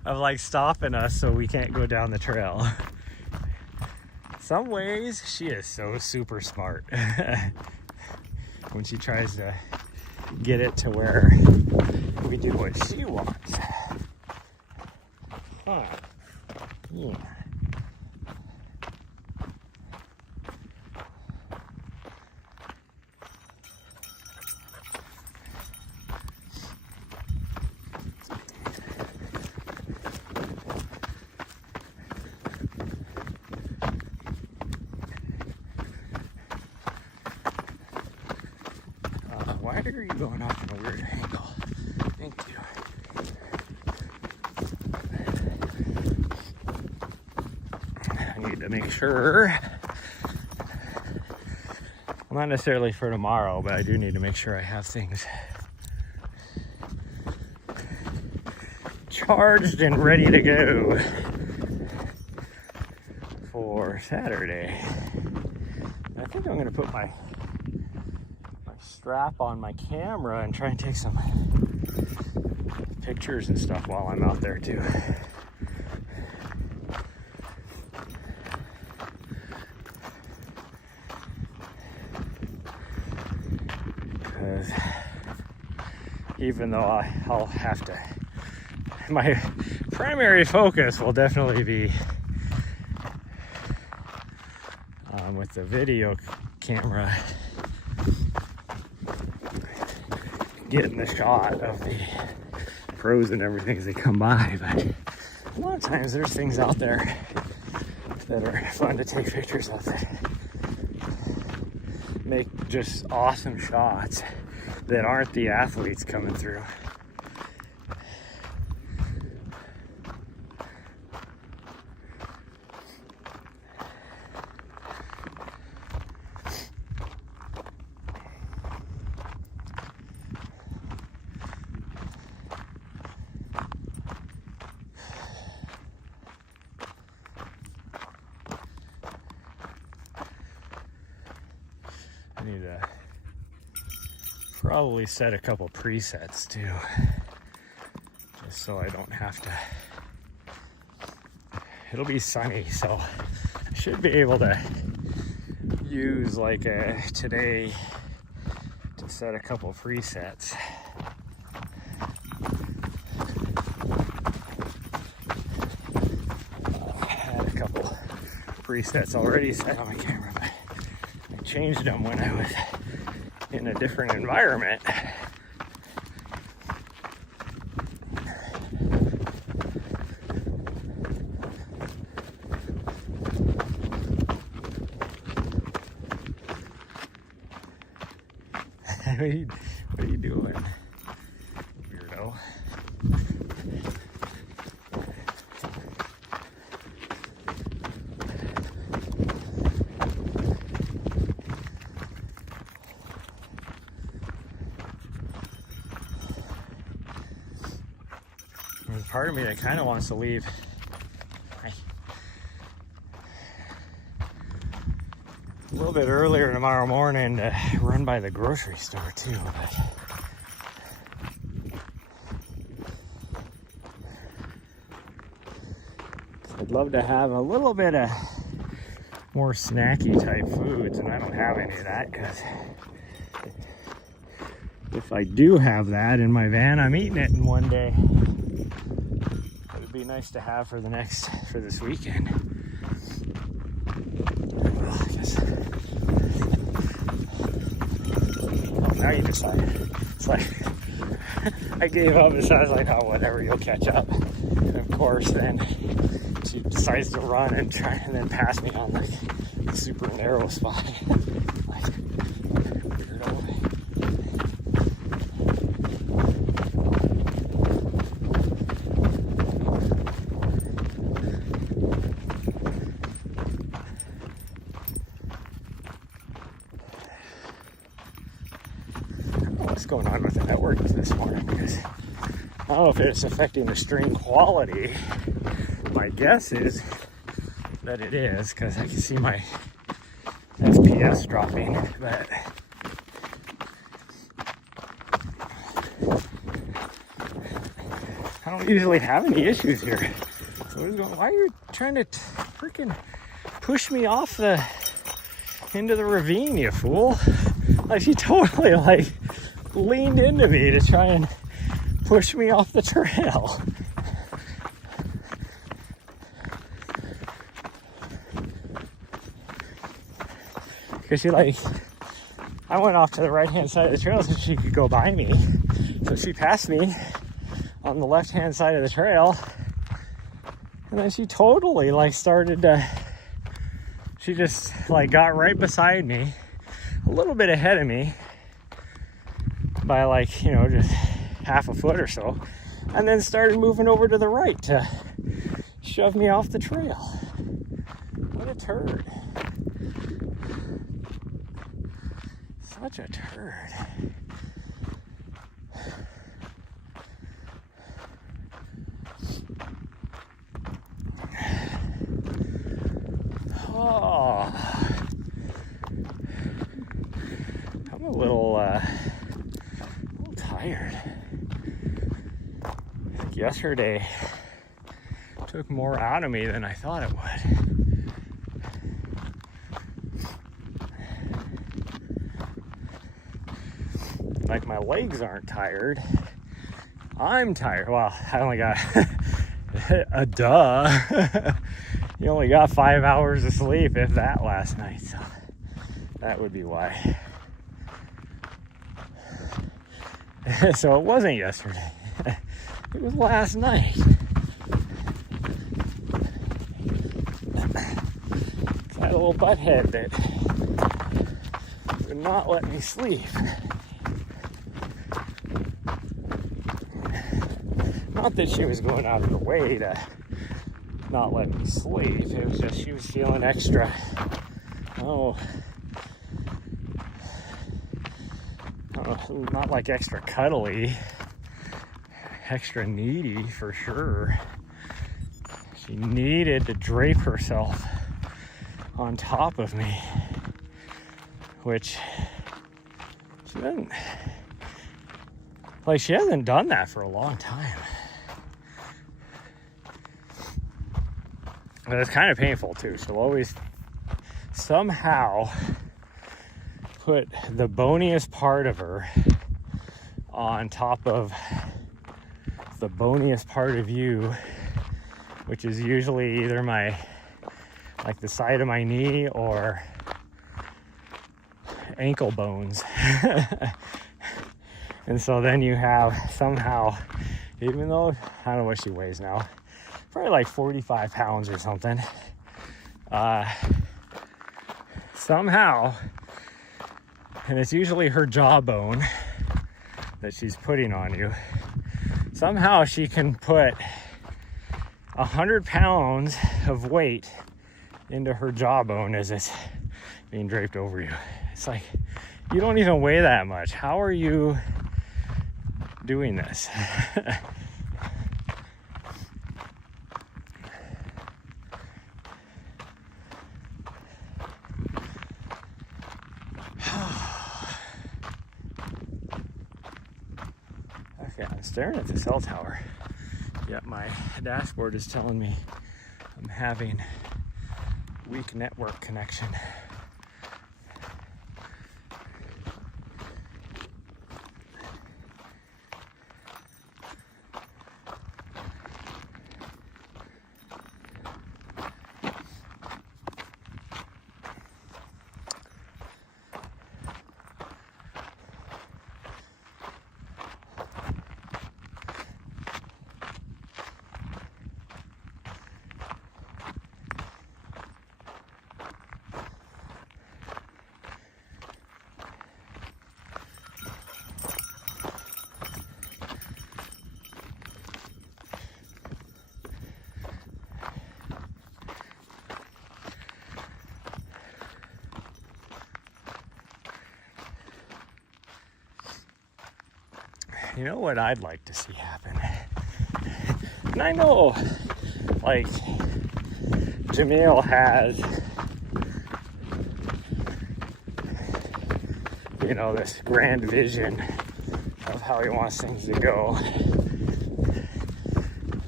of like stopping us so we can't go down the trail. Some ways she is so super smart when she tries to get it to where we do what she wants. Huh. Yeah. Why figure you going off in a weird angle. Thank you. I need to make sure, well, not necessarily for tomorrow, but I do need to make sure I have things charged and ready to go for Saturday. I think I'm gonna put my strap on my camera and try and take some pictures and stuff while I'm out there too. Because even though I'll have to, my primary focus will definitely be with the video camera, getting the shot of the pros and everything as they come by. But a lot of times there's things out there that are fun to take pictures of that make just awesome shots that aren't the athletes coming through. I need to probably set a couple presets too, just so I don't have to. It'll be sunny, so I should be able to use like a today to set a couple presets. I had a couple presets already set on my camera, but I changed them when I was in a different environment. What are you doing, weirdo? There's part of me that kind of wants to leave. A little bit earlier tomorrow morning to run by the grocery store too, but I'd love to have a little bit of more snacky type foods, and I don't have any of that because if I do have that in my van, I'm eating it in one day. It would be nice to have for this weekend. Well, I guess. Now you decide. It's like I gave up, and so I was like, oh, whatever, you'll catch up. And of course, then she decides to run and try and then pass me on like a super narrow spot. Like, weirdo. What's going on with the network this morning, because I don't know if it's affecting the stream quality. My guess is that it is, because I can see my FPS dropping, but I don't usually have any issues here. So why are you trying to freaking push me off into the ravine, you fool? Like, she totally like leaned into me to try and push me off the trail. Because I went off to the right-hand side of the trail so she could go by me. So she passed me on the left-hand side of the trail. And then she totally she just got right beside me, a little bit ahead of me. by like, you know, just half a foot or so, and then started moving over to the right to shove me off the trail. What a turd. Such a turd. Oh, I'm a little tired. Like yesterday took more out of me than I thought it would. Like my legs aren't tired. I'm tired. Well, I only got a duh. You only got 5 hours of sleep, if that, last night, so that would be why. So it wasn't yesterday. It was last night. I had a little butthead that would not let me sleep. Not that she was going out of her way to not let me sleep. It was just she was feeling extra, not like extra cuddly, extra needy for sure. She needed to drape herself on top of me, which she doesn't, like, she hasn't done that for a long time. But it's kind of painful too. She'll always somehow put the boniest part of her on top of the boniest part of you, which is usually either my, like the side of my knee or ankle bones. And so then you have somehow, even though, I don't know what she weighs now, probably like 45 pounds or something. Somehow, and it's usually her jawbone that she's putting on you, somehow she can put 100 pounds of weight into her jawbone as it's being draped over you. It's like, you don't even weigh that much. How are you doing this? Okay, I'm staring at the cell tower, yet my dashboard is telling me I'm having weak network connection. You know what I'd like to see happen? And I know, like, Jamil has, you know, this grand vision of how he wants things to go.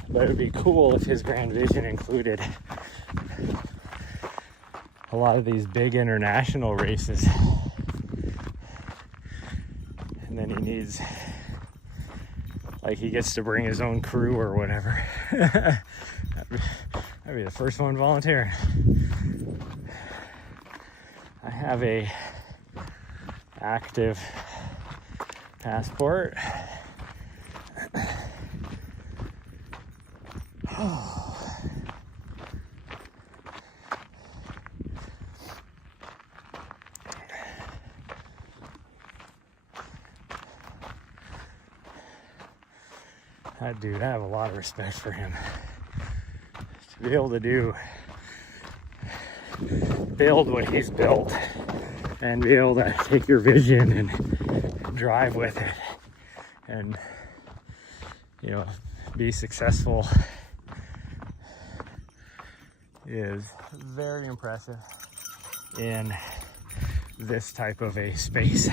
But it would be cool if his grand vision included a lot of these big international races. And then he needs, like, he gets to bring his own crew or whatever. I'd be the first one volunteering. I have a active passport. That dude, I have a lot of respect for him. To be able to build what he's built and be able to take your vision and drive with it and, you know, be successful is very impressive in this type of a space.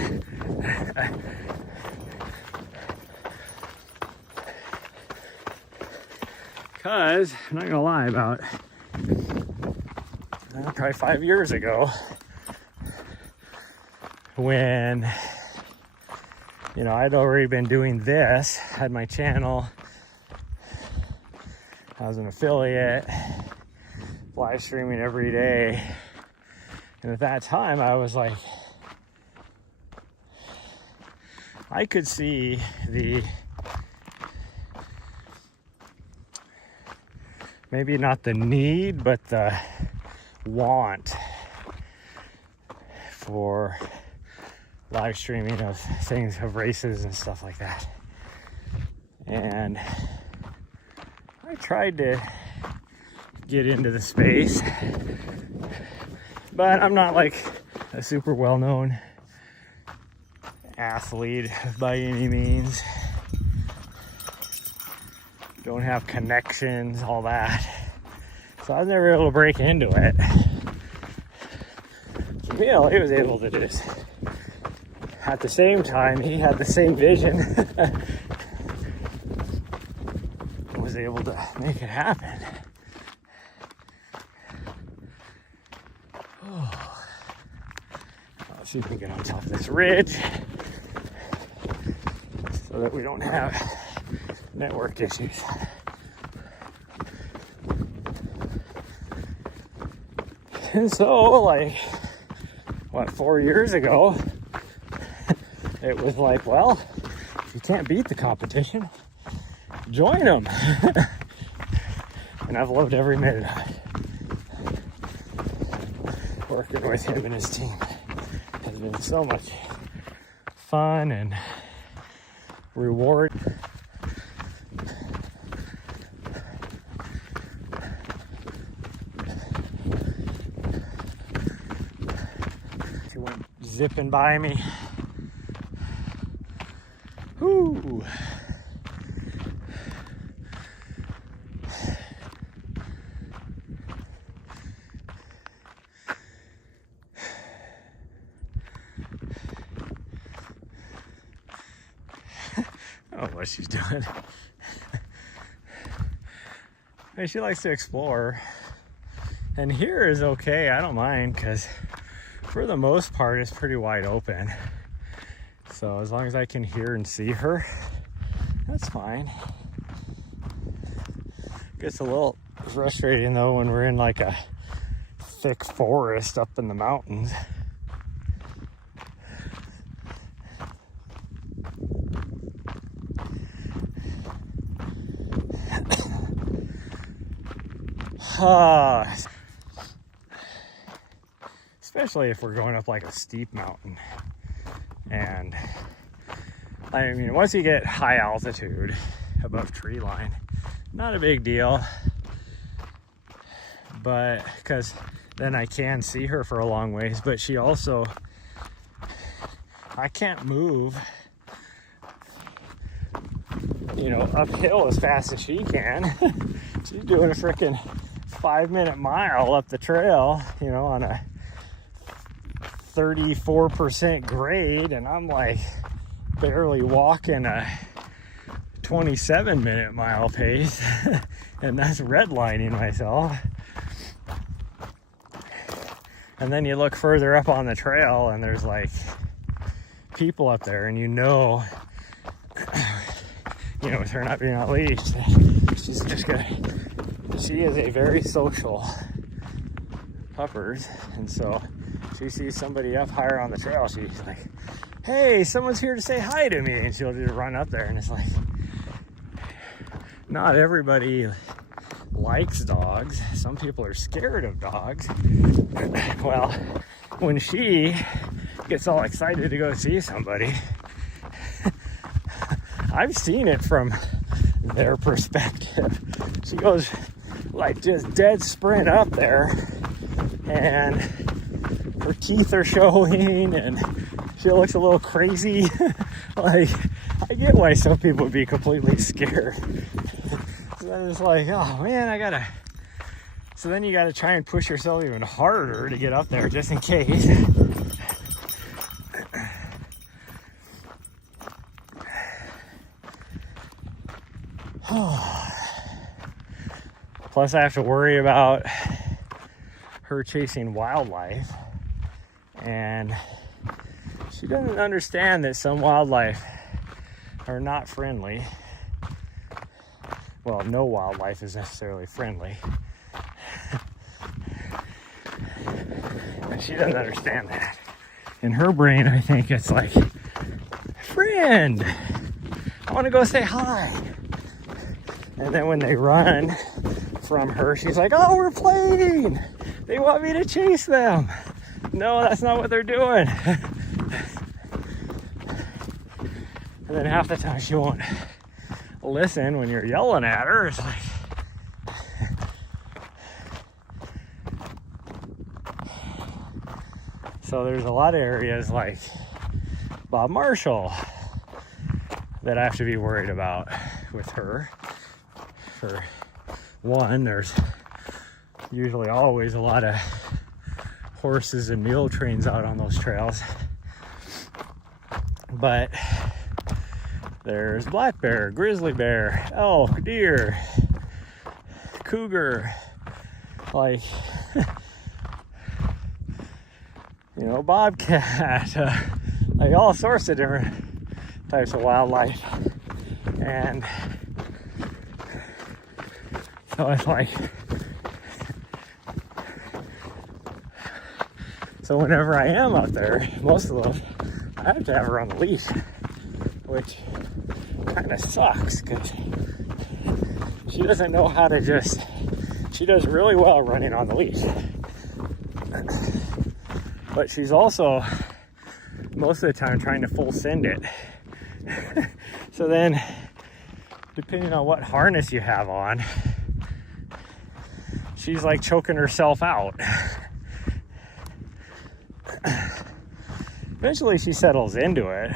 Because, I'm not gonna lie, about probably 5 years ago, when, you know, I'd already been doing this, had my channel, I was an affiliate, live streaming every day, and at that time I was like, I could see the, maybe not the need, but the want for live streaming of things, of races and stuff like that. And I tried to get into the space, but I'm not like a super well-known athlete by any means. Don't have connections, all that. So I was never able to break into it. So Bill, he was able to just, at the same time, he had the same vision, was able to make it happen. Oh. Let's see if we can get on top of this ridge so that we don't have network issues. And so, like, what, 4 years ago, it was like, well, if you can't beat the competition, join them. And I've loved every minute of it. Working with him and his team has been so much fun and reward. She went zipping by me. Whoo! Oh, what she's doing. Hey, she likes to explore. And here is okay, I don't mind, because for the most part it's pretty wide open. So as long as I can hear and see her, that's fine. Gets a little frustrating though when we're in like a thick forest up in the mountains. Especially if we're going up like a steep mountain. And I mean, once you get high altitude above tree line, not a big deal, but because then I can see her for a long ways. But she also, I can't move, you know, uphill as fast as she can. She's doing a freaking 5-minute mile up the trail, you know, on a 34% grade, and I'm like barely walking a 27-minute mile pace. And that's redlining myself. And then you look further up on the trail and there's like people up there, and you know, with her not being on leash, she's just gonna, she is a very social puppers, and so she sees somebody up higher on the trail, she's like, hey, someone's here to say hi to me, and she'll just run up there. And it's like, not everybody likes dogs. Some people are scared of dogs. Well, when she gets all excited to go see somebody, I've seen it from their perspective. She goes like just dead sprint up there, and her teeth are showing, and she looks a little crazy. Like, I get why some people would be completely scared. So it's like, oh man, so then you gotta try and push yourself even harder to get up there just in case. Plus I have to worry about her chasing wildlife, and she doesn't understand that some wildlife are not friendly. Well, no wildlife is necessarily friendly. And she doesn't understand that. In her brain, I think it's like, friend, I want to go say hi. And then when they run from her, she's like, oh, we're playing. They want me to chase them. No, that's not what they're doing. And then half the time she won't listen when you're yelling at her. It's like, so there's a lot of areas like Bob Marshall that I have to be worried about with her. For one, there's usually always a lot of horses and mule trains out on those trails. But there's black bear, grizzly bear, elk, deer, cougar, like, you know, bobcat, like all sorts of different types of wildlife. And so it's like, so whenever I am out there, most of those, I have to have her on the leash, which kind of sucks because she doesn't know how to just, she does really well running on the leash. But she's also most of the time trying to full send it. So then, depending on what harness you have on, she's like choking herself out. Eventually she settles into it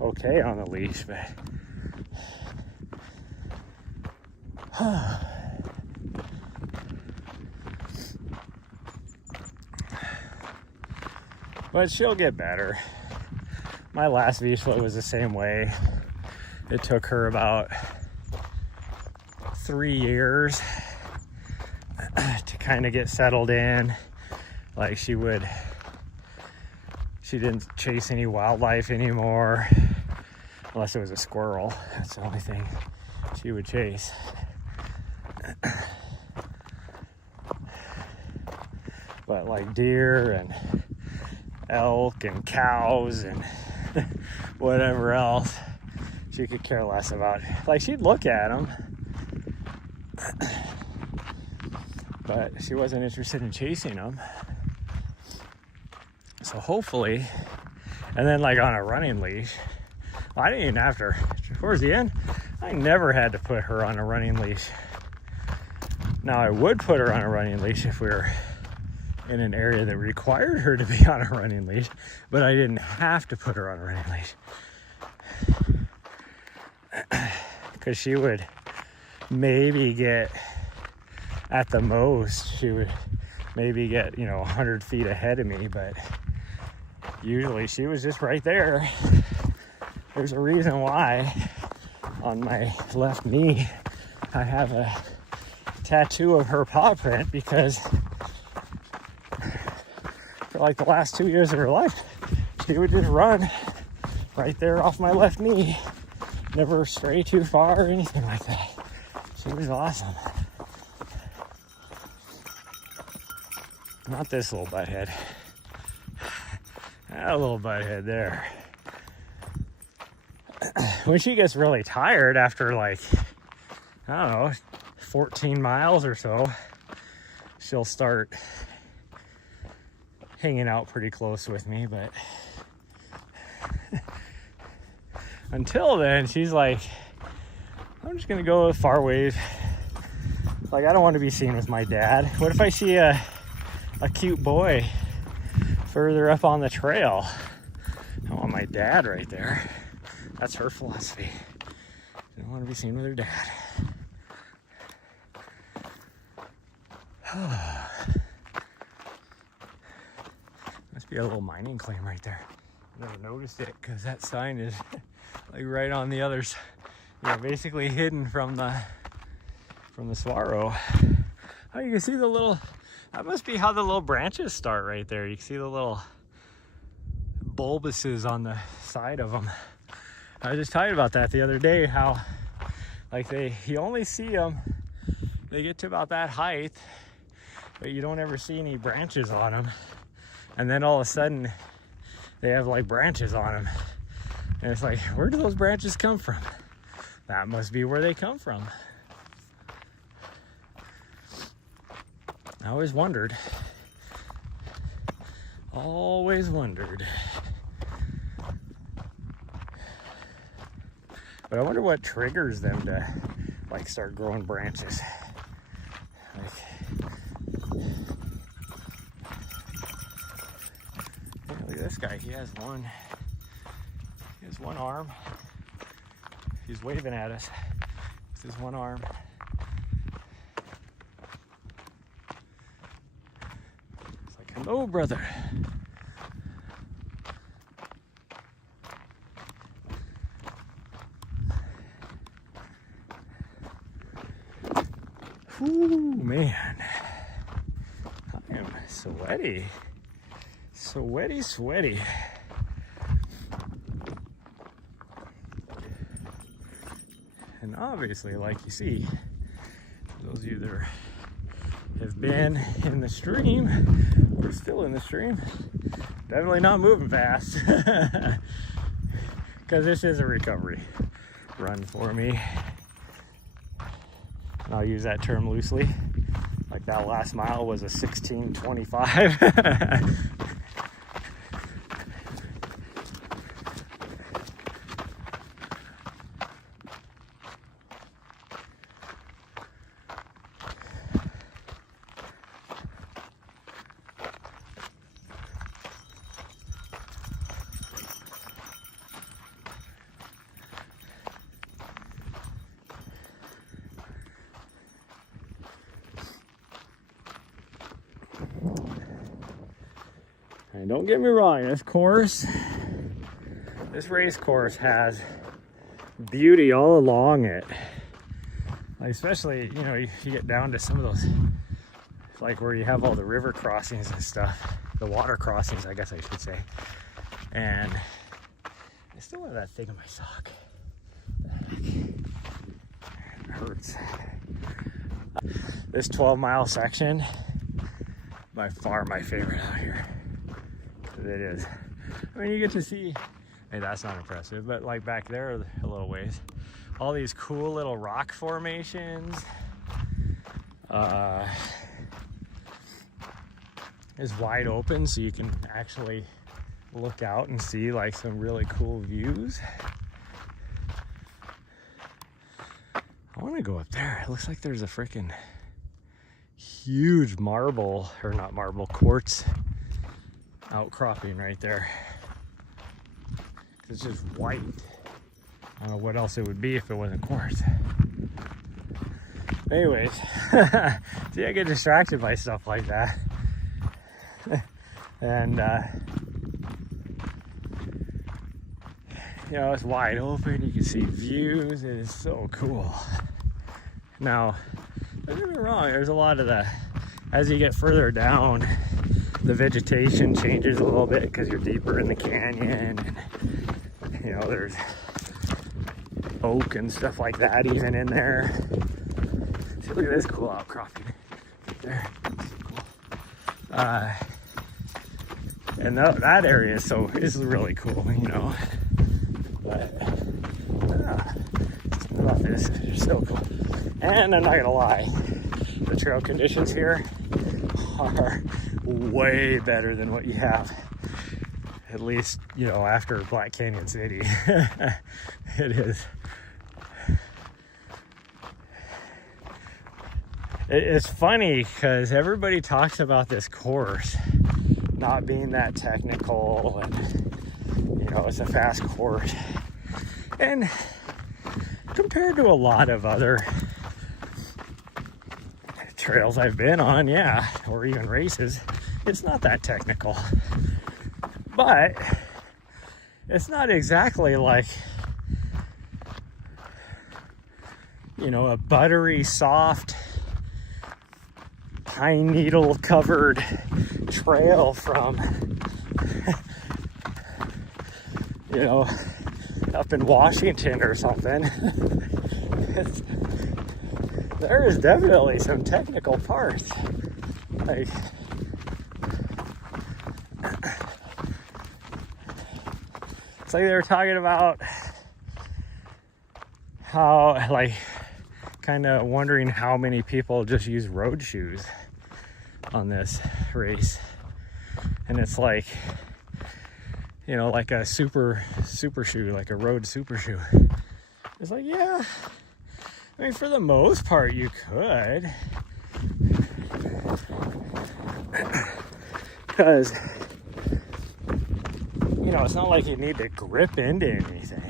okay on the leash, but she'll get better. My last Vizsla was the same way. It took her about 3 years to kind of get settled in. Like she didn't chase any wildlife anymore, unless it was a squirrel. That's the only thing she would chase. But like deer and elk and cows and whatever else, she could care less about. Like she'd look at them, but she wasn't interested in chasing them. So hopefully, and then like on a running leash, I didn't even have to, towards the end, I never had to put her on a running leash. Now I would put her on a running leash if we were in an area that required her to be on a running leash, but I didn't have to put her on a running leash. Because she would maybe get, at the most, she would maybe get, 100 feet ahead of me, but usually she was just right there. There's a reason why on my left knee I have a tattoo of her paw print, because for like the last 2 years of her life, she would just run right there off my left knee, never stray too far or anything like that. She was awesome. Not this little butthead. That little butthead there. When she gets really tired after like, 14 miles or so, she'll start hanging out pretty close with me, but until then, she's like I'm just gonna go far away. Like, I don't want to be seen with my dad. What if I see a cute boy further up on the trail? I want my dad right there. That's her philosophy. I don't want to be seen with her dad. Must be a little mining claim right there. Never noticed it because that sign is like right on the others. Basically hidden from the Swaro. Oh, you can see the little, that must be how the little branches start right there. You can see the little bulbuses on the side of them. I was just talking about that the other day, how like you only see them, they get to about that height, but you don't ever see any branches on them. And then all of a sudden they have like branches on them. And it's like, where do those branches come from? That must be where they come from. I always wondered. But I wonder what triggers them to like start growing branches. Look at this guy. He has one arm. He's waving at us with his one arm. It's like, hello, brother. Ooh, man. I am sweaty. Sweaty. And obviously, like you see, those of you that have been in the stream or still in the stream, definitely not moving fast. Because this is a recovery run for me. And I'll use that term loosely. Like that last mile was a 16:25. And don't get me wrong, this race course has beauty all along it. Like especially, you get down to some of those, like where you have all the river crossings and stuff, the water crossings, I guess I should say. And I still have that thing in my sock. It hurts. This 12-mile section, by far my favorite out here. It is. I mean, you get to see, hey, that's not impressive, but like back there a little ways, all these cool little rock formations. It's wide open, so you can actually look out and see like some really cool views. I want to go up there. It looks like there's a freaking huge quartz outcropping right there. It's just white. I don't know what else it would be if it wasn't quartz. Anyways, see, I get distracted by stuff like that. And it's wide open, you can see views, it is so cool. Now, don't get me wrong, there's a lot of as you get further down, the vegetation changes a little bit because you're deeper in the canyon, and there's oak and stuff like that even in there. See, look at this cool outcropping right there. Cool. And that area is really cool, But about this is so cool. And I'm not gonna lie, the trail conditions here are way better than what you have, at least after Black Canyon City. It is it's funny because everybody talks about this course not being that technical, and you know, it's a fast course. And compared to a lot of other trails I've been on, yeah, or even races, it's not that technical. But it's not exactly like, you know, a buttery, soft, pine needle covered trail from, you know, up in Washington or something. There is definitely some technical parts. Like, it's like they were talking about how, like, kind of wondering how many people just use road shoes on this race. And it's like, you know, like a super shoe, like a road super shoe. It's like, yeah, I mean, for the most part, you could. Because, you know, it's not like you need to grip into anything.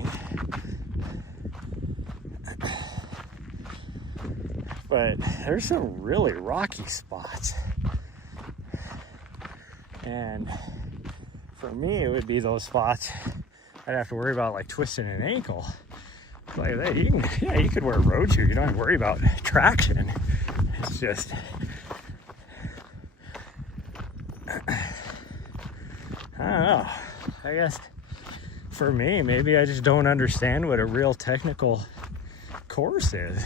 But there's some really rocky spots. And for me, it would be those spots I'd have to worry about, like twisting an ankle. Like that, you could wear road shoes. You don't have to worry about traction. It's just, I don't know. I guess for me, maybe I just don't understand what a real technical course is.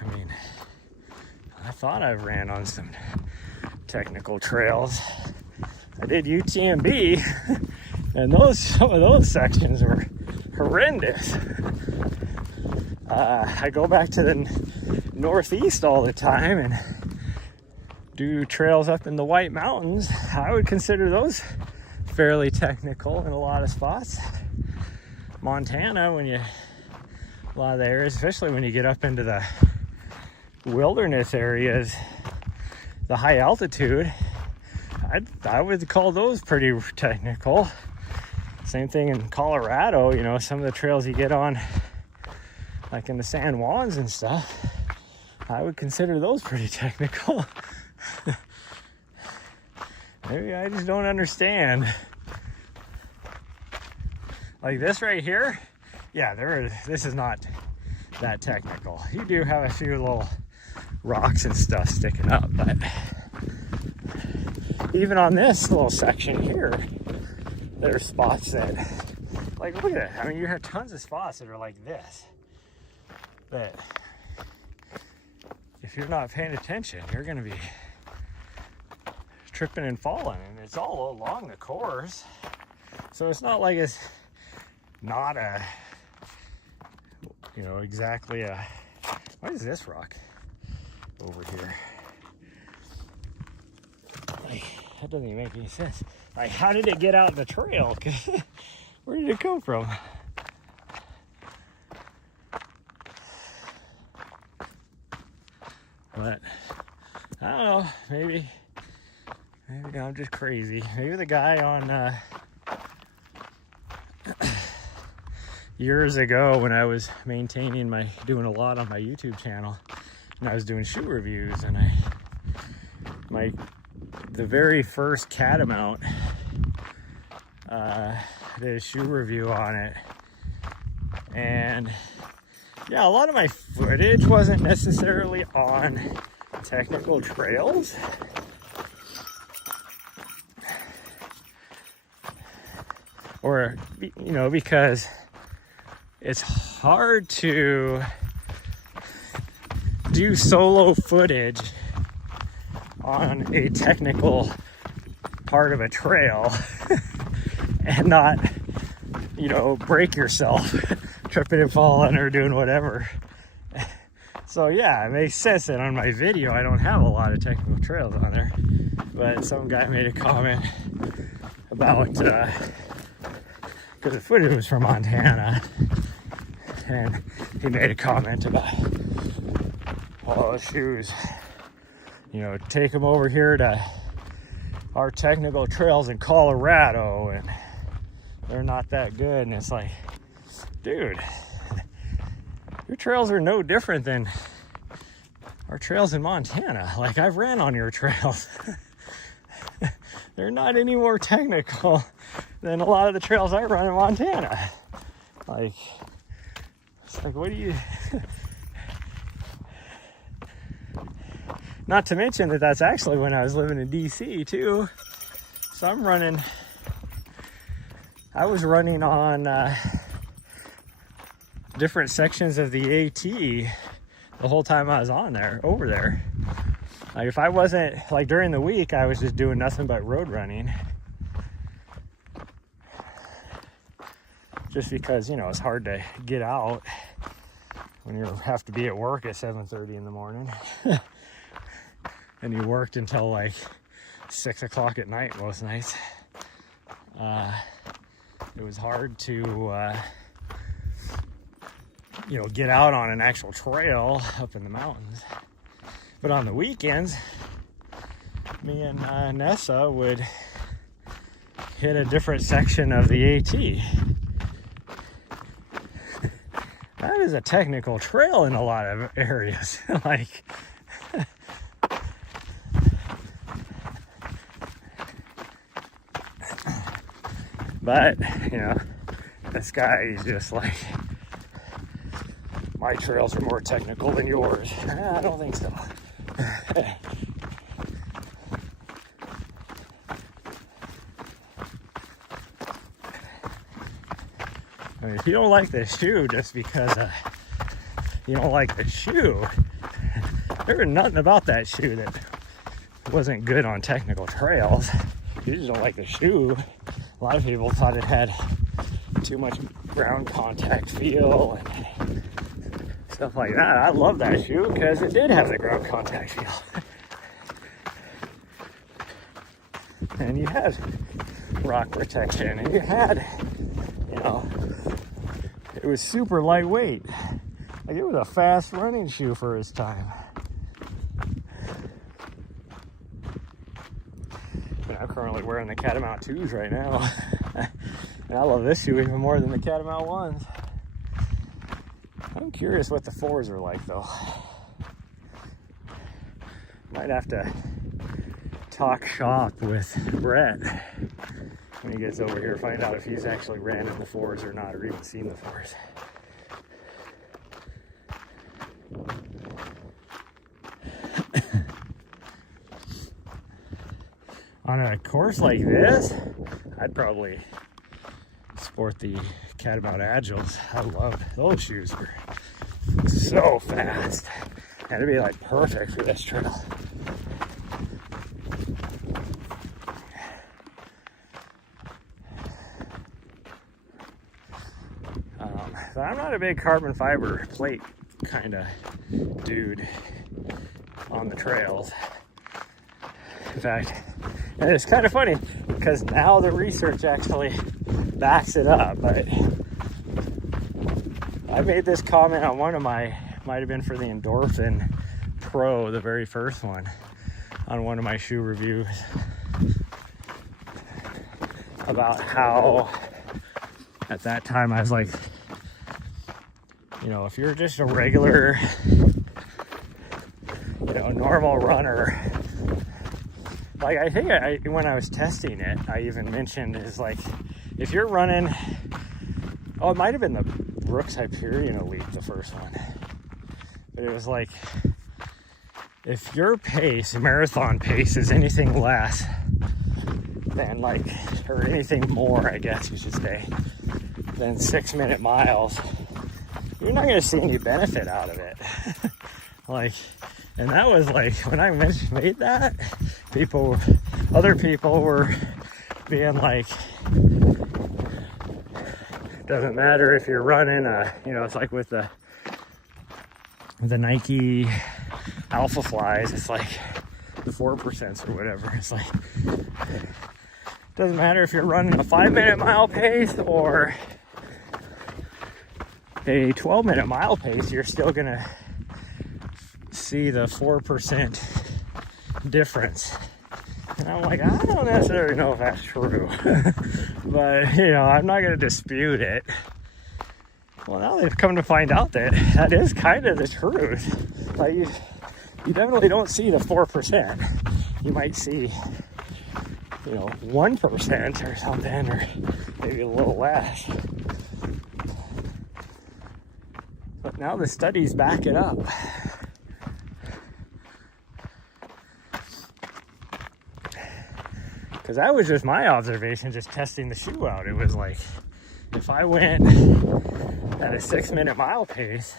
I mean, I thought I ran on some technical trails. I did UTMB, and some of those sections were horrendous. I go back to the Northeast all the time and do trails up in the White Mountains. I would consider those fairly technical in a lot of spots. Montana, a lot of the areas, especially when you get up into the wilderness areas, the high altitude, I would call those pretty technical. Same thing in Colorado, you know, some of the trails you get on, like in the San Juans and stuff, I would consider those pretty technical. Maybe I just don't understand. Like this right here, yeah, this is not that technical. You do have a few little rocks and stuff sticking up, but even on this little section here, there are spots that, like, look at it. I mean, you have tons of spots that are like this, that if you're not paying attention, you're going to be tripping and falling, and it's all along the course. So it's not like it's not a, you know, exactly a, what is this rock over here? Like, that doesn't even make any sense. Like, how did it get out in the trail? Where did it come from? But I don't know, maybe I'm just crazy. Maybe the guy on years ago when I was doing a lot on my YouTube channel, and I was doing shoe reviews, and the very first Catamount, did a shoe review on it, and yeah, a lot of my footage wasn't necessarily on technical trails. Or, you know, because it's hard to do solo footage on a technical part of a trail and not, you know, break yourself tripping and falling or doing whatever. So yeah, it makes sense that on my video I don't have a lot of technical trails on there. But some guy made a comment about because the footage was from Montana, and he made a comment about all those shoes, you know, take them over here to our technical trails in Colorado and they're not that good. And it's like, dude, your trails are no different than our trails in Montana. Like, I've ran on your trails. They're not any more technical than a lot of the trails I run in Montana. Like, it's like, what do you... Not to mention that that's actually when I was living in DC too. So I was running on different sections of the AT the whole time I was over there. Like, if I wasn't, like, during the week, I was just doing nothing but road running. Just because, you know, it's hard to get out when you have to be at work at 7:30 in the morning. And you worked until like 6 o'clock at night most nights. It was hard to, you know, get out on an actual trail up in the mountains. But on the weekends, me and Nessa would hit a different section of the AT. That is a technical trail in a lot of areas. Like, but, you know, this guy is just like, my trails are more technical than yours. I don't think so. I mean, if you don't like this shoe just because you don't like the shoe, there was nothing about that shoe that wasn't good on technical trails. You just don't like the shoe. A lot of people thought it had too much ground contact feel and stuff like that. I love that shoe because it did have the ground contact feel. And you had rock protection, and you had, you know, it was super lightweight. Like, it was a fast running shoe for its time. And I'm currently wearing the Catamount 2s right now. And I love this shoe even more than the Catamount 1s. I'm curious what the 4s are like though. Might have to talk shop with Brett when he gets over here, find out if he's actually ran in the 4s or not, or even seen the 4s. On a course like this, I'd probably sport the Catamount Agiles. I love those shoes. Were so fast. And it'd be like perfect for this trail. But I'm not a big carbon fiber plate kind of dude on the trails. In fact, and it's kind of funny because now the research actually backs it up. But I made this comment on one of my, might have been for the Endorphin Pro, the very first one, on one of my shoe reviews, about how at that time I was like, you know, if you're just a regular, you know, normal runner, like, I think when I was testing it, I even mentioned is like, if you're running, oh, it might have been the Brooks Hyperion Elite, the first one, but it was like, if your pace, marathon pace, is anything less than like, or anything more, I guess you should say, than 6-minute miles, you're not going to see any benefit out of it. Like, and that was like, when I made that, other people were being like, doesn't matter if you're running you know, it's like with the Nike Alpha Flies, it's like the 4% or whatever. It's like, doesn't matter if you're running a 5-minute mile pace or a 12-minute mile pace, you're still gonna see the 4% difference. And I'm like, I don't necessarily know if that's true. But, you know, I'm not going to dispute it. Well, now they've come to find out that that is kind of the truth. Like, you definitely don't see the 4%. You might see, you know, 1% or something, or maybe a little less. But now the studies back it up. Because that was just my observation, just testing the shoe out. It was like, if I went at a 6-minute mile pace,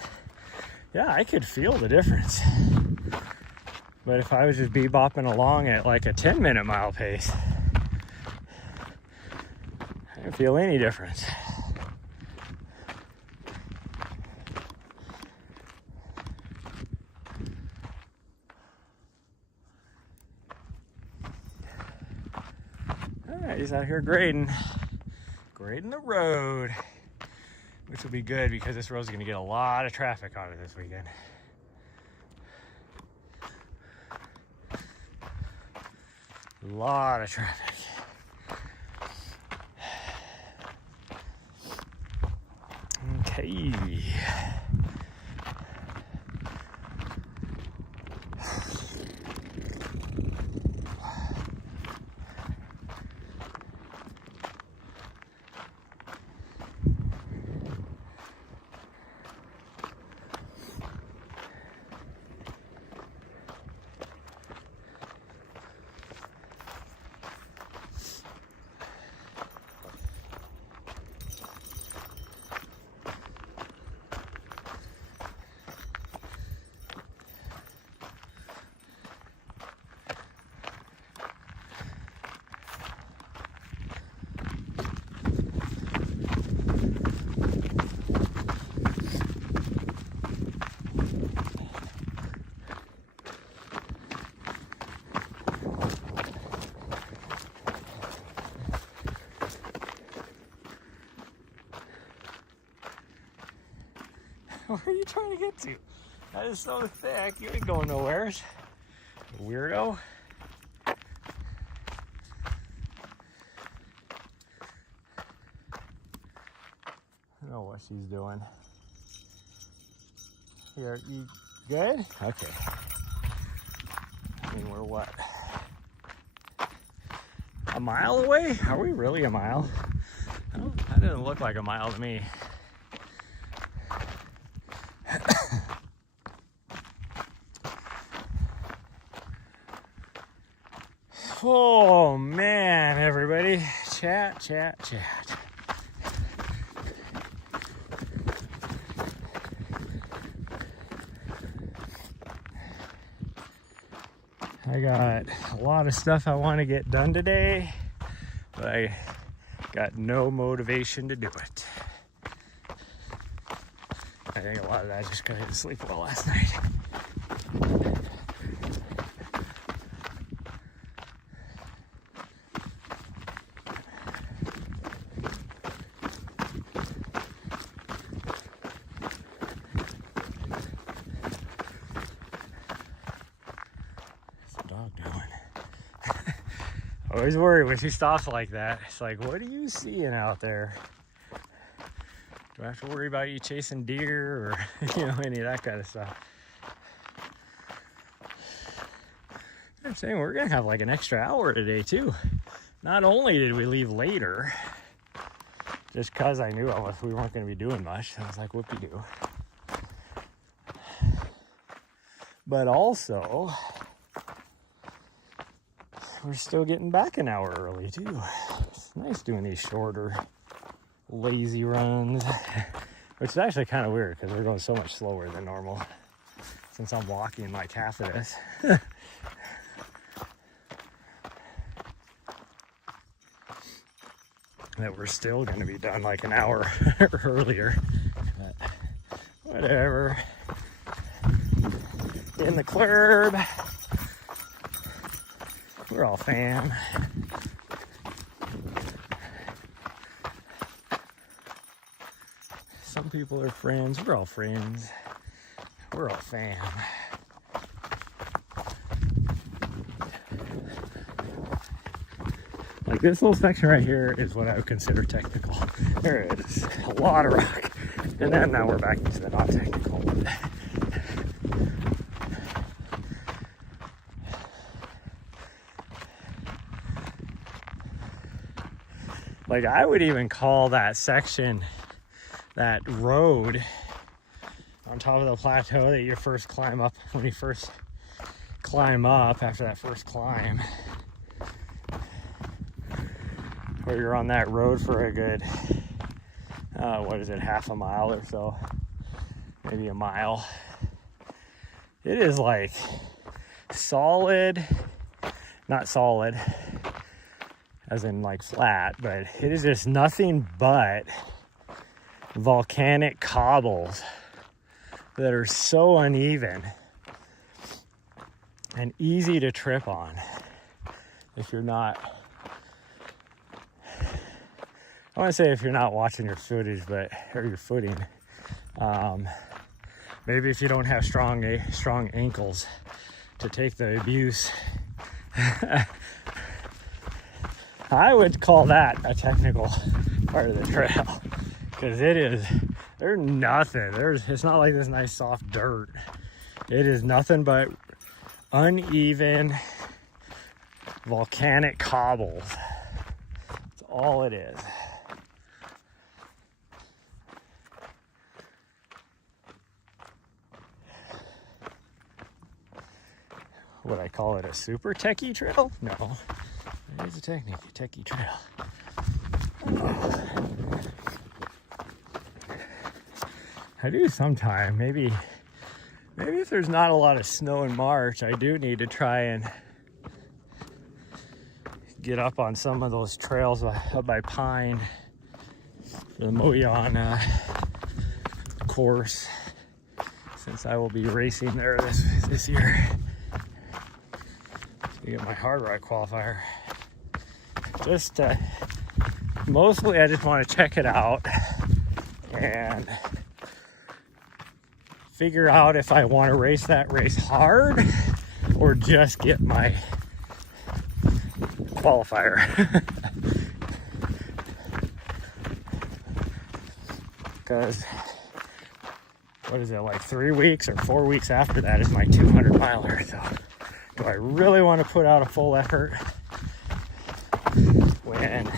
yeah, I could feel the difference. But if I was just bebopping along at like a 10-minute mile pace, I didn't feel any difference. Alright, he's out here grading the road, which will be good because this road's gonna get a lot of traffic on it this weekend. A lot of traffic. Okay. Where are you trying to get to? That is so thick. You ain't going nowhere. Weirdo. I don't know what she's doing. Here, you good? Okay. I mean, we're what? A mile away? Are we really a mile? Oh, that didn't look like a mile to me. Oh man, everybody. Chat. I got a lot of stuff I want to get done today, but I got no motivation to do it. I think a lot of that just because I didn't sleep well last night. I always worry when she stops like that. It's like, what are you seeing out there? Do I have to worry about you chasing deer or, you know, any of that kind of stuff? I'm saying we're gonna have like an extra hour today too. Not only did we leave later, just cause I knew we weren't gonna be doing much. I was like, whoopie-doo. But also, we're still getting back an hour early too. It's nice doing these shorter, lazy runs, which is actually kind of weird because we're going so much slower than normal since I'm walking like half of this. That we're still going to be done like an hour earlier. But whatever. In the club. We're all fam. Some people are friends. We're all friends. We're all fam. Like this little section right here is what I would consider technical. There is a lot of rock. And then now we're back into the not technical. Like I would even call that section, that road on top of the plateau that you first climb up, when you first climb up after that first climb, where you're on that road for a good, what is it, half a mile or so, maybe a mile. It is like solid, not solid as in like flat, but it is just nothing but volcanic cobbles that are so uneven and easy to trip on if you're not, I want to say if you're not watching your footage, or your footing. Maybe if you don't have strong ankles to take the abuse. I would call that a technical part of the trail, because there's nothing. It's not like this nice soft dirt. It is nothing but uneven volcanic cobbles. That's all it is. Would I call it a super techie trail? No. It is a techie trail. I do sometime. Maybe if there's not a lot of snow in March, I do need to try and get up on some of those trails up by Pine, the Moyan course, since I will be racing there this year to get my hard rock qualifier. Mostly I just want to check it out and figure out if I want to race that race hard or just get my qualifier. Because what is it, like 3 weeks or 4 weeks after that is my 200 miler. So do I really want to put out a full effort when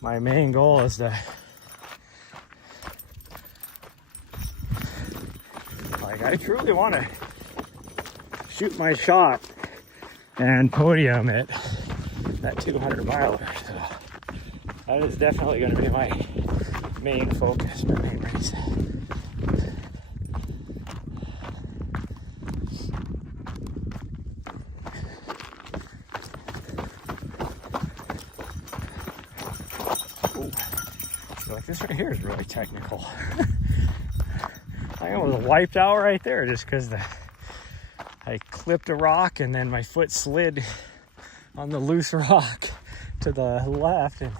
my main goal is to, like, I truly want to shoot my shot and podium at that 200 miler. So that is definitely going to be my main focus, my main race. Like this right here is really technical. I almost wiped out right there just because I clipped a rock and then my foot slid on the loose rock to the left and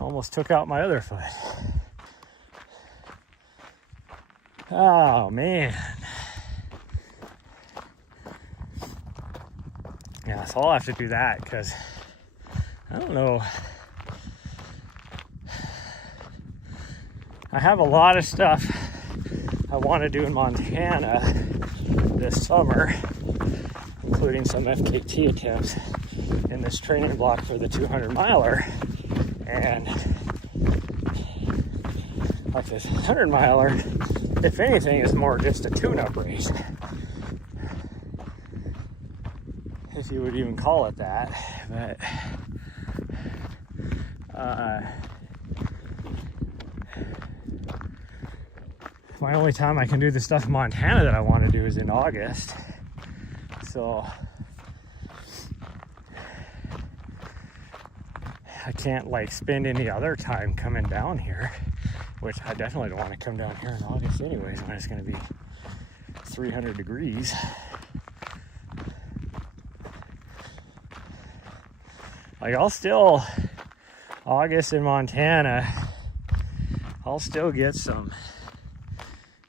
almost took out my other foot. Oh man. Yeah, so I'll have to do that because I don't know. I have a lot of stuff I want to do in Montana this summer, including some FKT attempts in this training block for the 200 miler. And like this 100 miler, if anything, is more just a tune-up race, if you would even call it that. But my only time I can do the stuff in Montana that I want to do is in August. So I can't like spend any other time coming down here, which I definitely don't want to come down here in August anyways when it's going to be 300 degrees. Like August in Montana, I'll still get some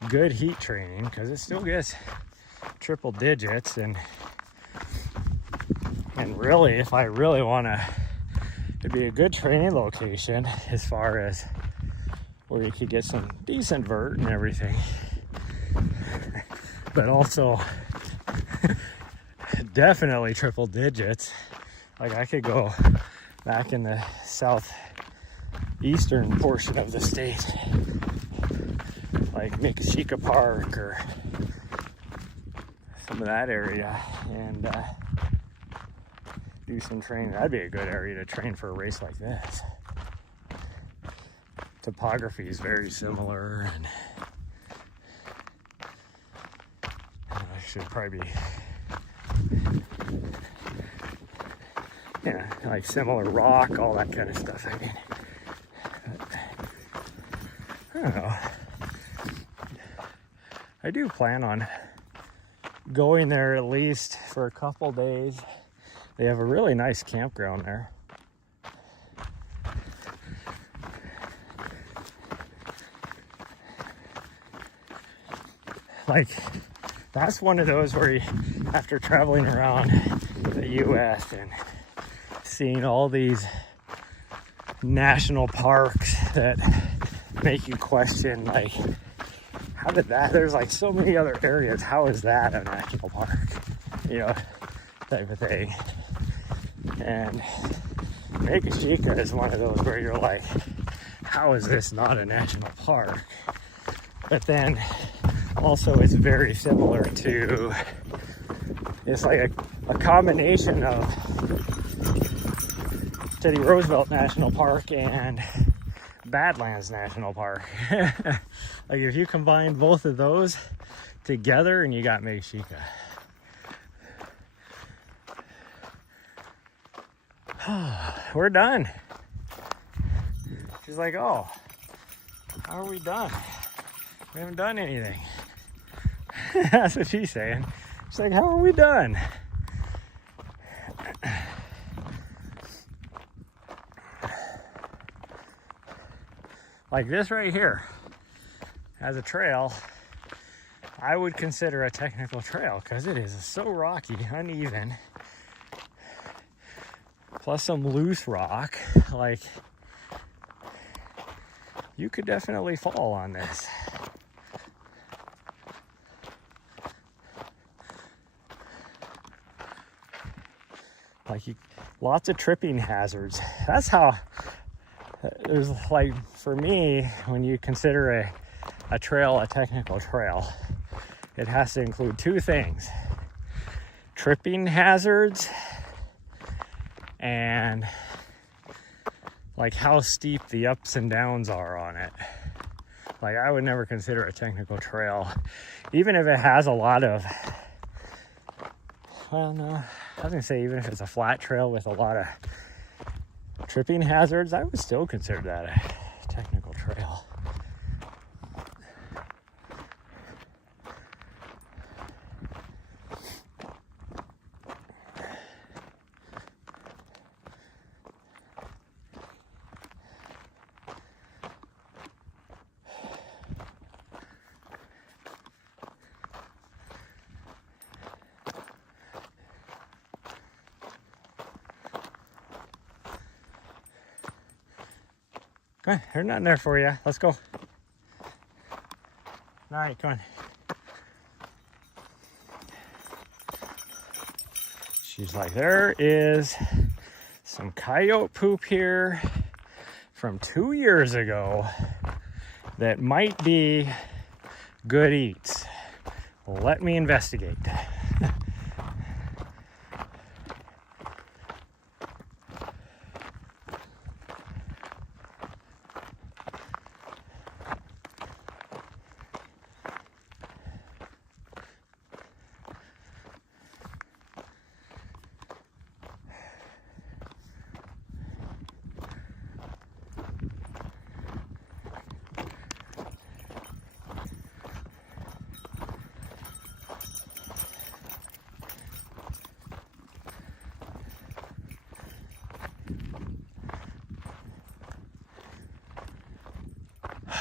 good heat training because it still gets triple digits, and really if I really want to to be a good training location as far as where you could get some decent vert and everything. But also definitely triple digits. Like I could go back in the southeastern portion of the state, like Mikashika Park or some of that area, and do some training. That'd be a good area to train for a race like this. Topography is very similar, and I should probably be, yeah, like similar rock, all that kind of stuff. I mean, I don't know. I do plan on going there at least for a couple days. They have a really nice campground there. Like, that's one of those where you, after traveling around the US and seeing all these national parks that make you question, like, how did that, there's like so many other areas, how is that a national park, you know, type of thing. And Mikashika is one of those where you're like, how is this not a national park? But then also it's very similar to, it's like a combination of Teddy Roosevelt National Park and Badlands National Park. Like if you combine both of those together and you got Mikashika. We're done. She's like, oh, how are we done? We haven't done anything. That's what she's saying. She's like, how are we done? Like this right here, as a trail, I would consider a technical trail because it is so rocky, uneven, plus some loose rock. Like, you could definitely fall on this. Like, lots of tripping hazards. That's how, there's like, for me, when you consider a trail a technical trail, it has to include two things: tripping hazards and like how steep the ups and downs are on it. Like, I would never consider a technical trail, even if it has a lot of, well, no, I was gonna say even if it's a flat trail with a lot of tripping hazards, I would still consider that a technical trail. Come on, there's nothing there for you. Let's go. All right, come on. She's like, there is some coyote poop here from 2 years ago that might be good eats. Let me investigate.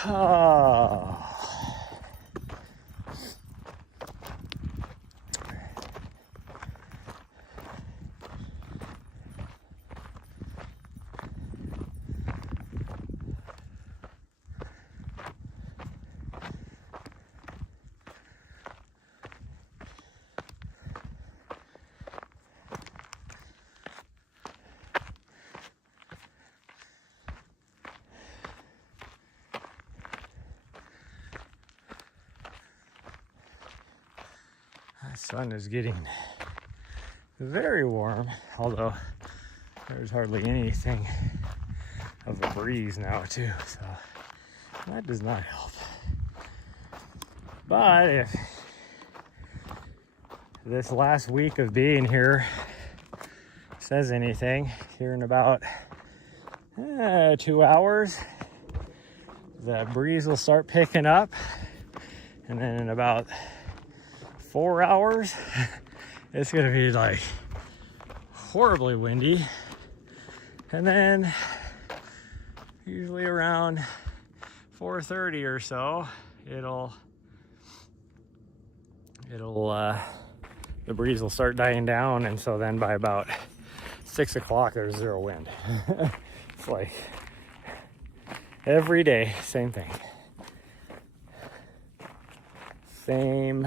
Oh. The sun is getting very warm, although there's hardly anything of a breeze now too, so that does not help. But if this last week of being here says anything, here in about 2 hours, the breeze will start picking up, and then in about 4 hours, it's gonna be like horribly windy, and then usually around 4:30 or so, the breeze will start dying down, and so then by about 6 o'clock there's zero wind. It's like every day, same thing. Same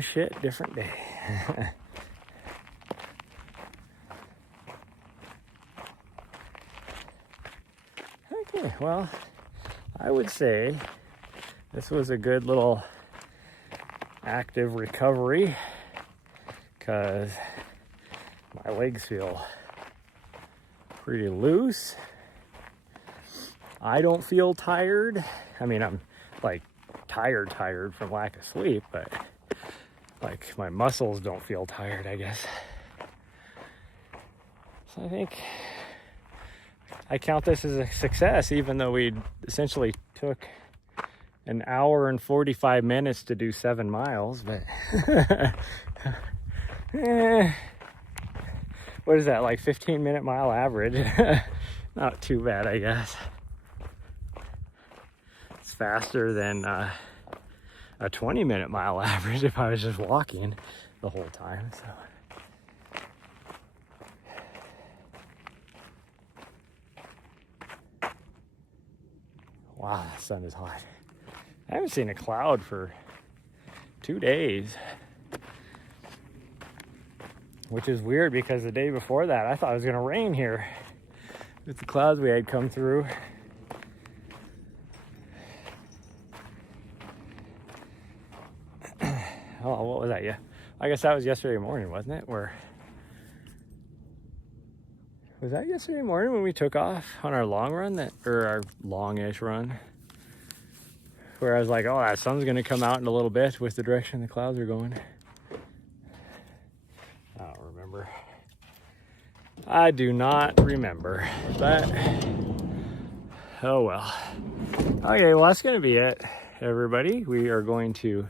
shit, different day. Okay, well, I would say this was a good little active recovery because my legs feel pretty loose. I don't feel tired. I mean, I'm like tired from lack of sleep, but like my muscles don't feel tired, I guess. So I think I count this as a success, even though we essentially took an hour and 45 minutes to do 7 miles, but what is that, like 15-minute mile average? Not too bad, I guess. It's faster than a 20-minute mile average if I was just walking the whole time, so. Wow, the sun is hot. I haven't seen a cloud for 2 days, which is weird because the day before that I thought it was gonna rain here with the clouds we had come through. Oh, what was that? Yeah, I guess that was yesterday morning, wasn't it? Was that yesterday morning when we took off on our long run, or our longish run? Where I was like, oh, that sun's gonna come out in a little bit with the direction the clouds are going. I don't remember. I do not remember, but oh well. Okay, well, that's gonna be it, everybody. We are going to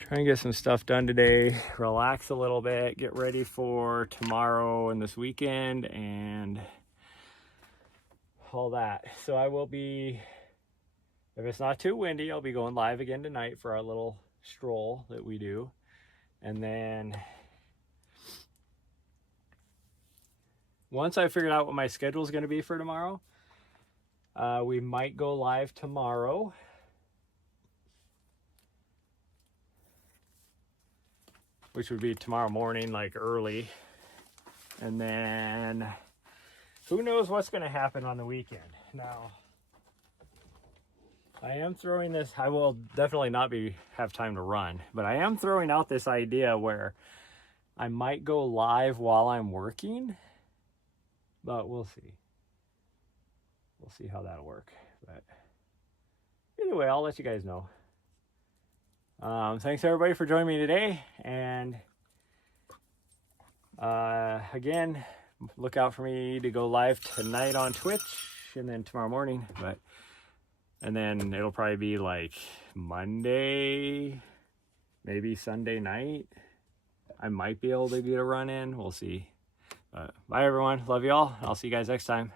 try and get some stuff done today, relax a little bit, get ready for tomorrow and this weekend and all that. So I will be, if it's not too windy, I'll be going live again tonight for our little stroll that we do. And then once I figured out what my schedule is going to be for tomorrow, we might go live tomorrow. Which would be tomorrow morning, like early. And then who knows what's going to happen on the weekend. Now, I am throwing this, I will definitely not have time to run, but I am throwing out this idea where I might go live while I'm working, but we'll see. We'll see how that'll work. But either way, I'll let you guys know. Thanks everybody for joining me today, and again, look out for me to go live tonight on Twitch and then tomorrow morning, and then it'll probably be like Monday, maybe Sunday night. I might be able to get a run in, we'll see. Bye everyone, love you all. I'll see you guys next time.